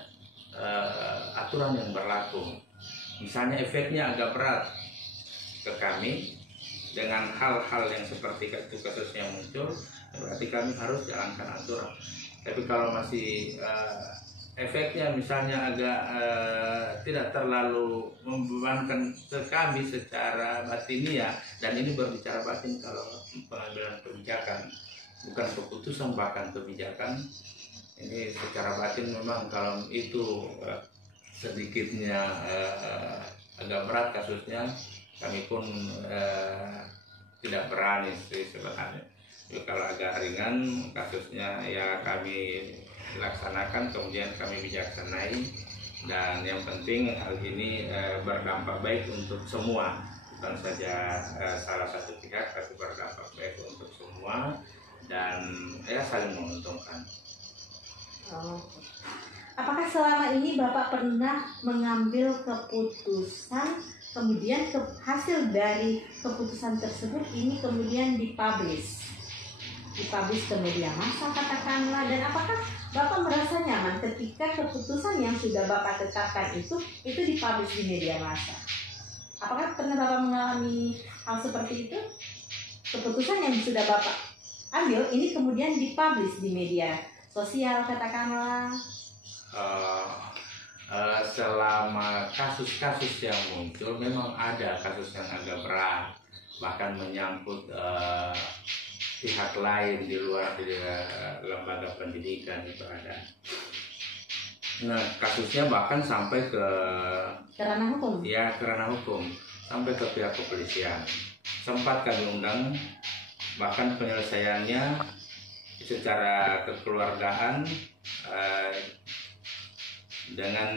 aturan yang berlaku. Misalnya efeknya agak berat ke kami dengan hal-hal yang seperti itu kasusnya muncul, berarti kami harus jalankan aturan. Tapi kalau masih efeknya misalnya agak tidak terlalu membebankan ke kami secara batiniah, dan ini berbicara batin kalau pengambilan kebijakan, bukan keputusan bahkan kebijakan. Ini secara batin memang kalau itu sedikitnya agak berat kasusnya, kami pun tidak berani sih sebenarnya. Kalau agak ringan kasusnya ya kami laksanakan, kemudian kami bijaksanai, dan yang penting hal ini berdampak baik untuk semua, bukan saja salah satu pihak, tapi berdampak baik untuk semua dan ya saling menguntungkan. Apakah selama ini Bapak pernah mengambil keputusan, kemudian hasil dari keputusan tersebut ini kemudian dipublish ke media massa katakanlah, dan apakah Bapak merasa nyaman ketika keputusan yang sudah Bapak tetapkan itu dipublish di media massa? Apakah pernah Bapak mengalami hal seperti itu? Keputusan yang sudah Bapak ambil ini kemudian dipublish di media sosial katakanlah. Selama kasus-kasus yang muncul memang ada kasus yang agak berat, bahkan menyangkut pihak lain di luar lembaga pendidikan itu ada. Nah, kasusnya bahkan sampai ke ranah hukum. Ya, ke ranah hukum, sampai ke pihak kepolisian. Sempat kami undang, bahkan penyelesaiannya secara kekeluargaan dengan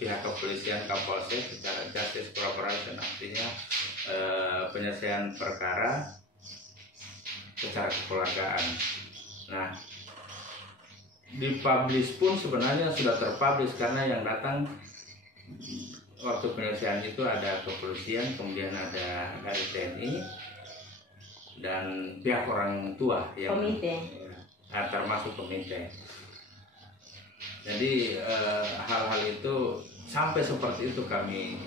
pihak kepolisian, Kapolsek, secara justice cooperation, artinya penyelesaian perkara secara kekeluargaan. Nah, dipublish pun sebenarnya sudah terpublish karena yang datang waktu penyelesaian itu ada kepolisian, kemudian ada dari TNI dan pihak orang tua yang komite, termasuk komite. Jadi hal-hal itu sampai seperti itu kami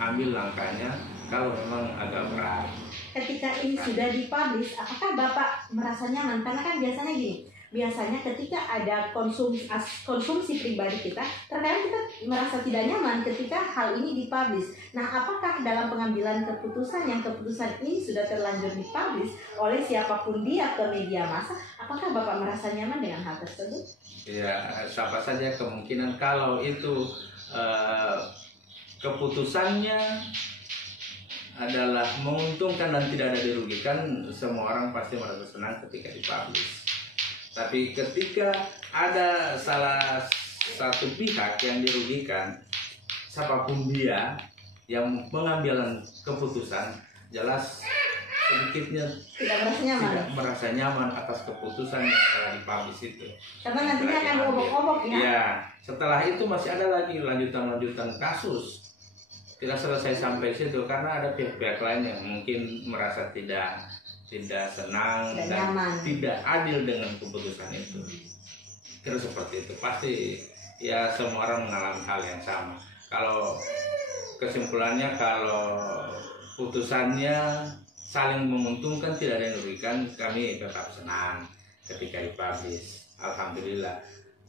ambil langkahnya kalau memang agak berat. Ketika ini sudah dipublish, apakah Bapak merasa nyaman? Karena kan biasanya gini, biasanya ketika ada konsumsi pribadi kita, terkadang kita merasa tidak nyaman ketika hal ini dipublish. Nah, apakah dalam pengambilan keputusan yang keputusan ini sudah terlanjur dipublish oleh siapapun dia ke media massa, apakah Bapak merasa nyaman dengan hal tersebut? Ya, siapa saja kemungkinan kalau itu keputusannya adalah menguntungkan dan tidak ada dirugikan, semua orang pasti merasa senang ketika dipublish. Tapi ketika ada salah satu pihak yang dirugikan, siapapun dia yang mengambil keputusan, jelas sedikitnya tidak merasa nyaman atas keputusan yang telah dipublish itu. Karena nantinya akan obok-obok ya. Ya, setelah itu masih ada lagi lanjutan kasus. Tidak selesai sampai situ karena ada pihak-pihak lain yang mungkin merasa tidak senang dan nyaman, tidak adil dengan keputusan itu. Kira seperti itu. Pasti ya semua orang mengalami hal yang sama. Kalau kesimpulannya, kalau putusannya saling menguntungkan, tidak ada yang dirugikan, kami tetap senang ketika dipublish. Alhamdulillah.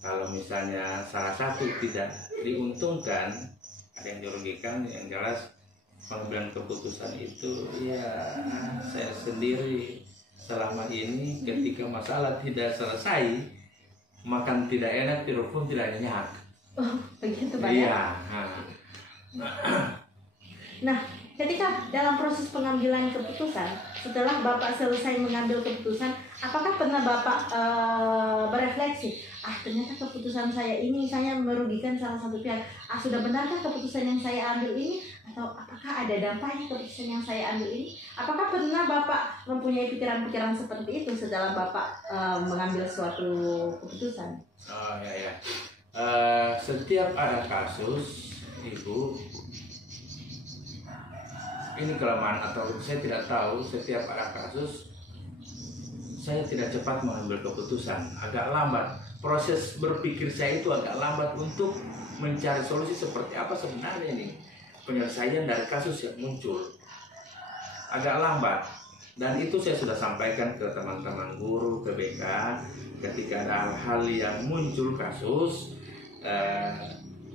Kalau misalnya salah satu tidak diuntungkan, ada yang dirugikan, yang jelas pengambilan keputusan itu ya saya sendiri selama ini ketika masalah tidak selesai, makan tidak enak, tidur pun tidak nyenyak. Oh, begitu Pak. Iya. Nah, ketika dalam proses pengambilan keputusan, setelah Bapak selesai mengambil keputusan, apakah pernah Bapak berefleksi, ternyata keputusan saya ini misalnya merugikan salah satu pihak, sudah benarkah keputusan yang saya ambil ini, atau apakah ada dampaknya keputusan yang saya ambil ini? Apakah pernah Bapak mempunyai pikiran-pikiran seperti itu setelah Bapak mengambil suatu keputusan? Oh ya. Setiap ada kasus, Ibu, ini kelemahan atau saya tidak tahu, setiap ada kasus saya tidak cepat mengambil keputusan, agak lambat. Proses berpikir saya itu agak lambat untuk mencari solusi seperti apa sebenarnya nih penyelesaian dari kasus yang muncul. Agak lambat. Dan itu saya sudah sampaikan ke teman-teman guru, ke BK, ketika ada hal-hal yang muncul kasus,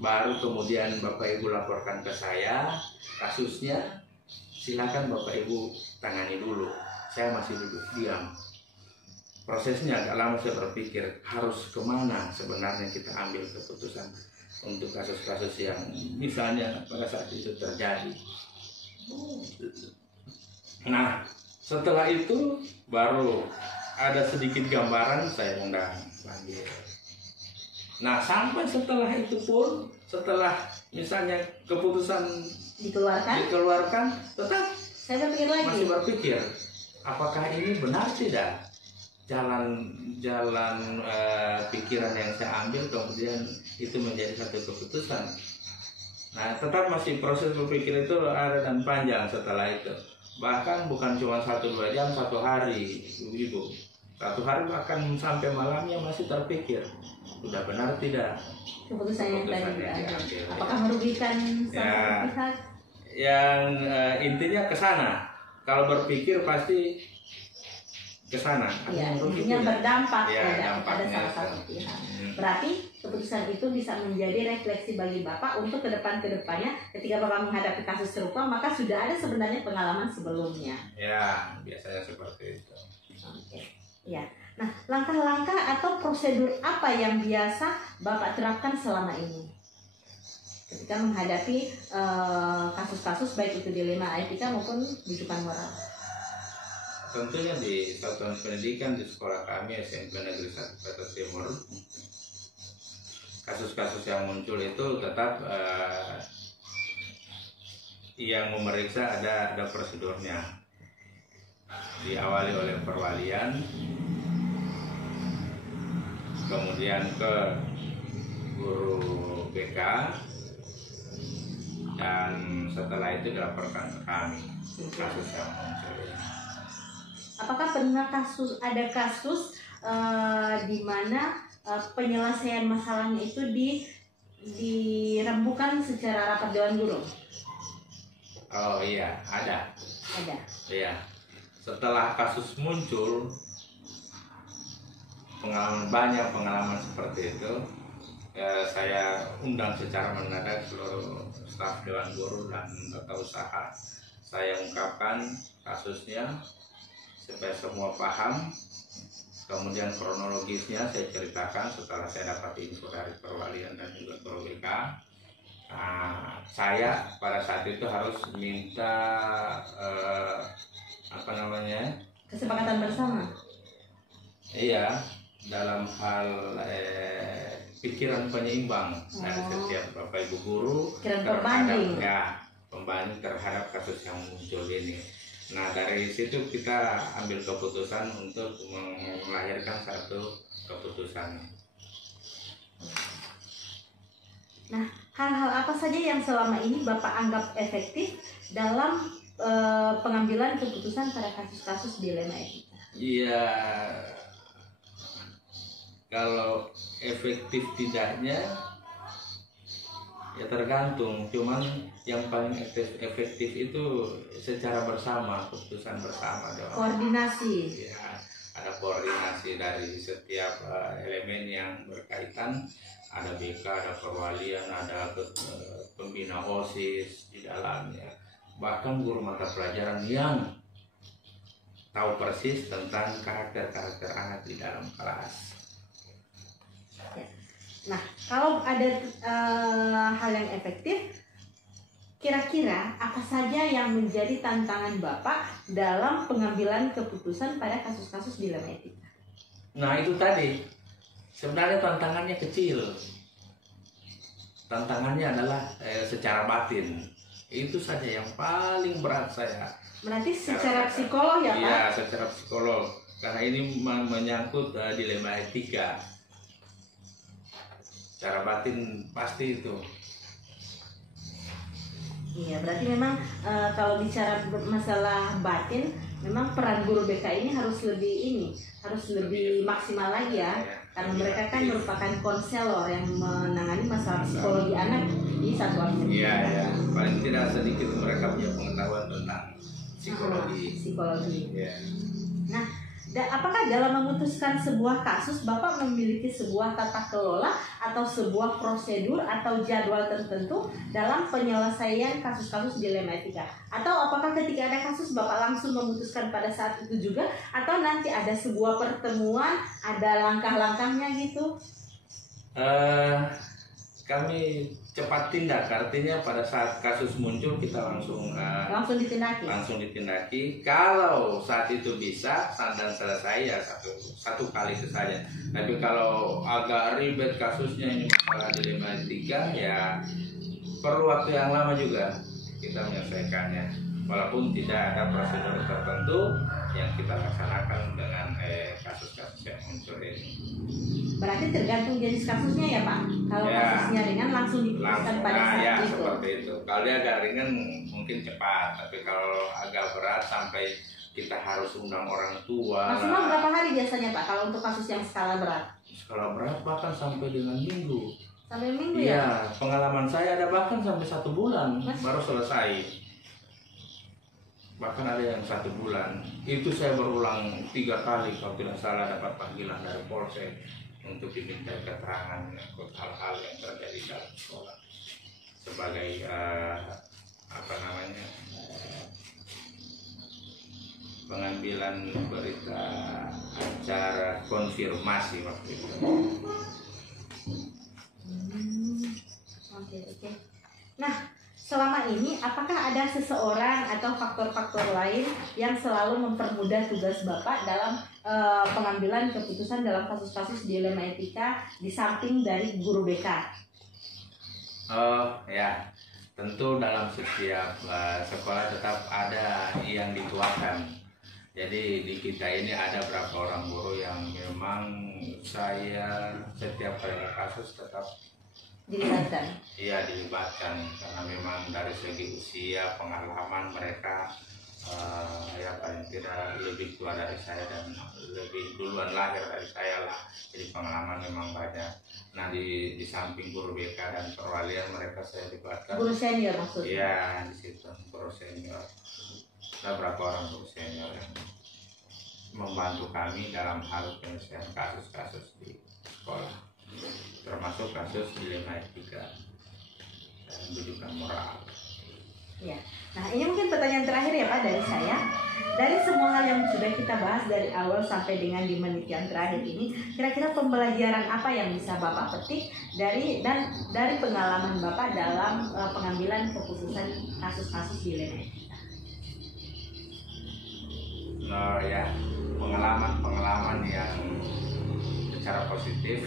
baru kemudian Bapak Ibu laporkan ke saya kasusnya, silakan Bapak Ibu tangani dulu. Saya masih duduk diam. Prosesnya agak lama, saya berpikir harus kemana sebenarnya kita ambil keputusan untuk kasus-kasus yang misalnya pada saat itu terjadi. Nah, setelah itu baru ada sedikit gambaran, saya undang panggil. Nah, sampai setelah itu pun, setelah misalnya keputusan dikeluarkan, tetap saya berpikir lagi. Masih berpikir, apakah ini benar tidak? Jalan pikiran yang saya ambil kemudian itu menjadi satu keputusan. Nah, tetap masih proses berpikir itu ada dan panjang setelah itu. Bahkan bukan cuma 1-2 jam, 1 hari, Ibu. 1 hari bahkan sampai malamnya masih terpikir, sudah benar tidak keputusan yang tadi diambil? Apakah merugikan sama pihak? Yang intinya ke sana. Kalau berpikir pasti ke sana. Ya, intinya berdampak pada salah itu. satu pihak. Berarti keputusan itu bisa menjadi refleksi bagi Bapak untuk ke depannya ketika Bapak menghadapi kasus serupa, maka sudah ada sebenarnya pengalaman sebelumnya. Ya, biasanya seperti itu. Oke. Ya. Nah, langkah-langkah atau prosedur apa yang biasa Bapak terapkan selama ini ketika menghadapi kasus-kasus baik itu dilema etika maupun rujukan moral? Tentunya di satuan pendidikan di sekolah kami SMP Negeri 1 Kota Timur, kasus-kasus yang muncul itu tetap yang memeriksa ada prosedurnya. Diawali oleh perwalian, kemudian ke guru BK, dan setelah itu dilaporkan ke kami kasus yang muncul. Apakah pernah ada kasus di mana penyelesaian masalahnya itu dirembukan secara rapat dewan guru? Oh iya, ada. Ada. Iya. Setelah kasus muncul, banyak pengalaman seperti itu, saya undang secara mendadak seluruh staf dewan guru dan tata usaha. Saya ungkapkan kasusnya supaya semua paham, kemudian kronologisnya saya ceritakan setelah saya dapat info dari perwalian dan juga guru BK. Saya pada saat itu harus minta kesepakatan bersama. Iya, dalam hal pikiran penyeimbang dari setiap Bapak Ibu guru pembanding terhadap kasus yang muncul ini. Nah, dari situ kita ambil keputusan untuk melahirkan satu keputusan. Nah, hal-hal apa saja yang selama ini Bapak anggap efektif dalam pengambilan keputusan pada kasus-kasus dilema etika? Iya, kalau efektif tidaknya ya tergantung, cuman yang paling efektif itu secara bersama, keputusan bersama. Koordinasi. Ya, ada koordinasi dari setiap elemen yang berkaitan. Ada BK, ada perwalian, ada pembina OSIS di dalamnya. Bahkan guru mata pelajaran yang tahu persis tentang karakter-karakter anak di dalam kelas. Nah, kalau ada hal yang efektif, kira-kira apa saja yang menjadi tantangan Bapak dalam pengambilan keputusan pada kasus-kasus dilema etika? Nah itu tadi, sebenarnya tantangannya kecil. Tantangannya adalah secara batin. Itu saja yang paling berat saya. Berarti secara psikolog ya Pak? Iya, secara psikolog. Karena ini menyangkut dilema etika. Secara batin pasti itu. Iya, berarti memang kalau bicara masalah batin, memang peran guru BK ini harus lebih maksimal lagi ya, karena mereka kan merupakan konselor yang menangani masalah psikologi anak di satuan pendidikan. Iya, ya. Paling tidak sedikit mereka punya pengetahuan tentang psikologi. Iya. Nah, apakah dalam memutuskan sebuah kasus Bapak memiliki sebuah tata kelola atau sebuah prosedur atau jadwal tertentu dalam penyelesaian kasus-kasus dilema etika? Atau apakah ketika ada kasus Bapak langsung memutuskan pada saat itu juga, atau nanti ada sebuah pertemuan, ada langkah-langkahnya gitu? Kami cepat tindak, artinya pada saat kasus muncul kita langsung ditindaki. Kalau saat itu bisa dan selesai ya satu kali itu saja. Tapi kalau agak ribet kasusnya, ini masalah dilema etika, ya perlu waktu yang lama juga kita menyelesaikannya. Walaupun tidak ada prosedur tertentu yang kita laksanakan dengan kasus-kasus yang muncul ini. Berarti tergantung jenis kasusnya ya Pak. Kalau kasusnya ringan langsung diputuskan pada saat itu. Seperti itu. Kalau dia agak ringan mungkin cepat, tapi kalau agak berat sampai kita harus undang orang tua. Maksimal berapa hari biasanya Pak kalau untuk kasus yang skala berat? Skala berat bahkan sampai dengan minggu. Sampai minggu ya? Iya, pengalaman saya ada bahkan sampai 1 bulan baru selesai. Bahkan ada yang 1 bulan. Itu saya berulang 3 kali kalau tidak salah dapat panggilan dari Polsek untuk diminta keterangan untuk hal-hal yang terjadi dalam sekolah sebagai pengambilan berita acara konfirmasi waktu itu. Oke. Nah, selama ini apakah ada seseorang atau faktor-faktor lain yang selalu mempermudah tugas Bapak dalam pengambilan keputusan dalam kasus-kasus dilema etika di samping dari guru BK? Ya, tentu dalam setiap sekolah tetap ada yang dituakan. Jadi di kita ini ada berapa orang guru yang memang saya setiap kali kasus tetap dilibatkan. Iya, dilibatkan karena memang dari segi usia, pengalaman mereka ya paling tidak lebih tua dari saya dan lebih duluan lahir dari saya lah. Jadi pengalaman memang banyak. Nah di samping guru BK dan perwalian mereka saya libatkan. Guru senior maksudnya? Iya, di situ guru senior. Ada berapa orang guru senior yang membantu kami dalam hal penyelesaian kasus-kasus di sekolah, termasuk kasus dilema etika dan rujukan moral. Ya. Nah, ini mungkin pertanyaan terakhir ya Pak dari saya. Dari semua hal yang sudah kita bahas dari awal sampai dengan di menit yang terakhir ini, kira-kira pembelajaran apa yang bisa Bapak petik dari pengalaman Bapak dalam pengambilan keputusan kasus-kasus dilema etika? Nah, ya, pengalaman yang secara positif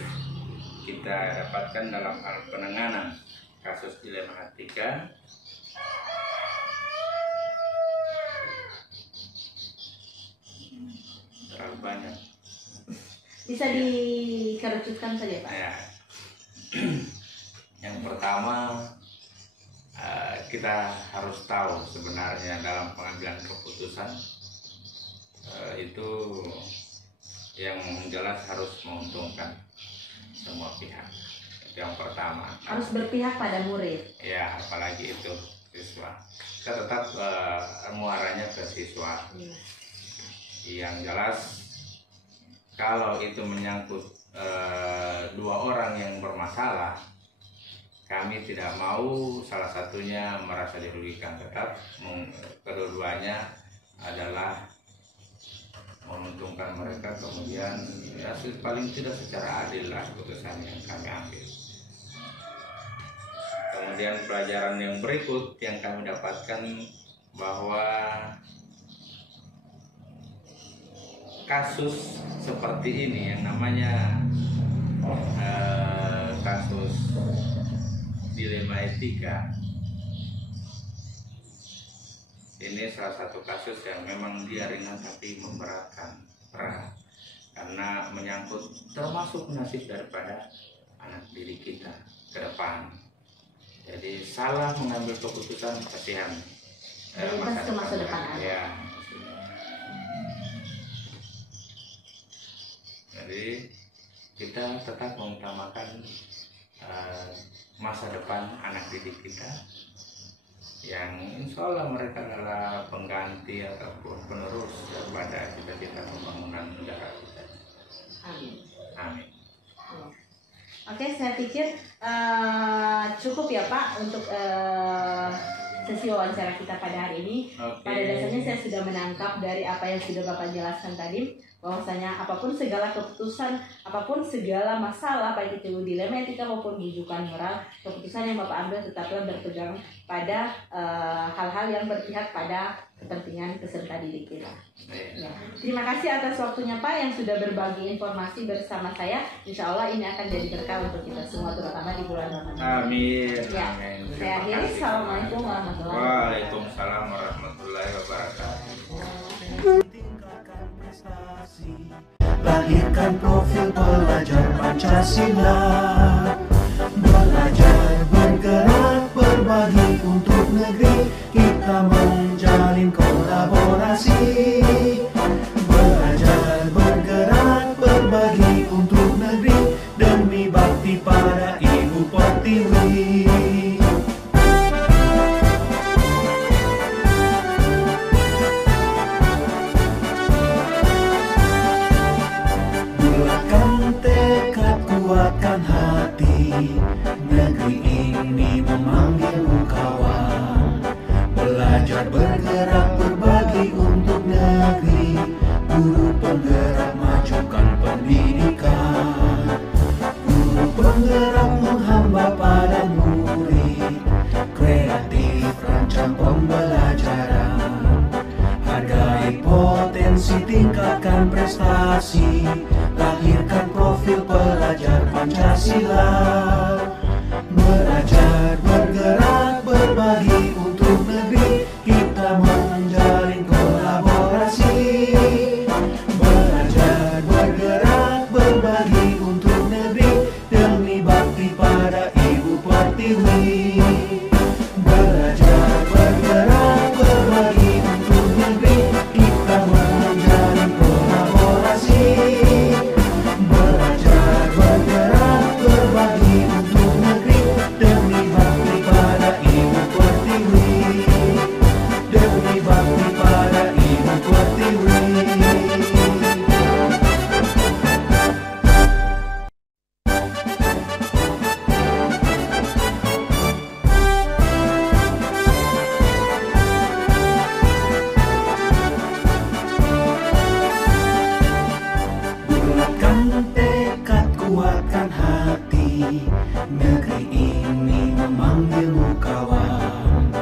kita dapatkan dalam hal penanganan kasus dilema etika terlalu banyak. Bisa dikerucutkan saja Pak? Ya. Yang pertama, kita harus tahu sebenarnya dalam pengambilan keputusan itu yang jelas harus menguntungkan semua pihak. Itu yang pertama. Harus berpihak pada murid. Ya, apalagi itu siswa. Kita tetap muaranya ke siswa. Yang jelas kalau itu menyangkut 2 orang yang bermasalah, kami tidak mau salah satunya merasa dirugikan. Tetap kedua-duanya adalah menguntungkan mereka, kemudian ya paling tidak secara adil lah putusan yang kami ambil. Kemudian pelajaran yang berikut yang kami dapatkan bahwa kasus seperti ini yang namanya kasus dilema etika ini salah satu kasus yang memang dia ringan tapi memberatkan, berat, karena menyangkut termasuk nasib daripada anak didik kita ke depan. Jadi salah mengambil keputusan kasihan masa depan ya. Jadi kita tetap mengutamakan masa depan anak didik kita yang insya Allah mereka adalah pengganti ataupun penerus daripada cita-cita pembangunan negara kita. Amin. Amin. Oke, saya pikir cukup ya Pak untuk sesi wawancara kita pada hari ini. Pada dasarnya saya sudah menangkap dari apa yang sudah Bapak jelaskan tadi, bahwasanya apapun segala keputusan, apapun segala masalah, baik itu dilema etika maupun rujukan moral, keputusan yang Bapak ambil tetaplah berpegang pada hal-hal yang berpihak pada kepentingan peserta didik kita. Ya. Terima kasih atas waktunya Pak yang sudah berbagi informasi bersama saya. Insya Allah ini akan jadi berkah untuk kita semua, terutama di bulan Ramadan. Amin. Ya. Amin. Saya akhiri. Assalamualaikum warahmatullahi wabarakatuh. Waalaikumsalam warahmatullahi wabarakatuh. Tingkatkan prestasi, lahirkan profil pelajar Pancasila. Belajar, bergerak, berbagi untuk negeri, kita menjalin kolaborasi. Belajar, bergerak, berbagi untuk negeri, demi bakti pada Ibu Pertiwi. Bulatkan tekad, kuatkan hati, negeri ini memanggilmu kawan. Belajar, bergerak, berbagi untuk negeri, guru penggerak majukan pendidikan. Guru penggerak menghamba pada murid, kreatif rancang pembelajaran. Hargai potensi, tingkatkan prestasi, lahirkan profil pelajar Pancasila. Belajar, bergerak, berbagi untuk negeri, kita menjalin kolaborasi. Belajar, bergerak, berbagi untuk negeri, demi bakti pada Ibu Pertiwi. Belajar, bergerak, berbagi untuk negeri, kita menjalin kolaborasi. Belajar, bergerak, berbagi untuk negeri, demi bakti pada Ibu Pertiwi. Demi bakti pada Ibu Pertiwi. Bulatkan tekad, kuatkan hati, negeri ini memanggilmu kawan.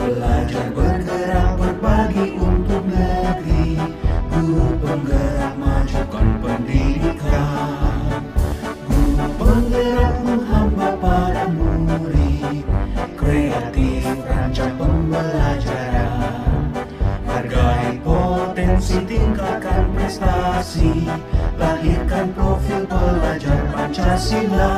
Belajar, bergerak, berbagi untuk negeri, guru penggerak majukan pendidikan. Guru penggerak menghamba pada murid, kreatif rancang pembelajaran. Hargai potensi, tingkatkan prestasi, lahirkan profil pelajar Pancasila.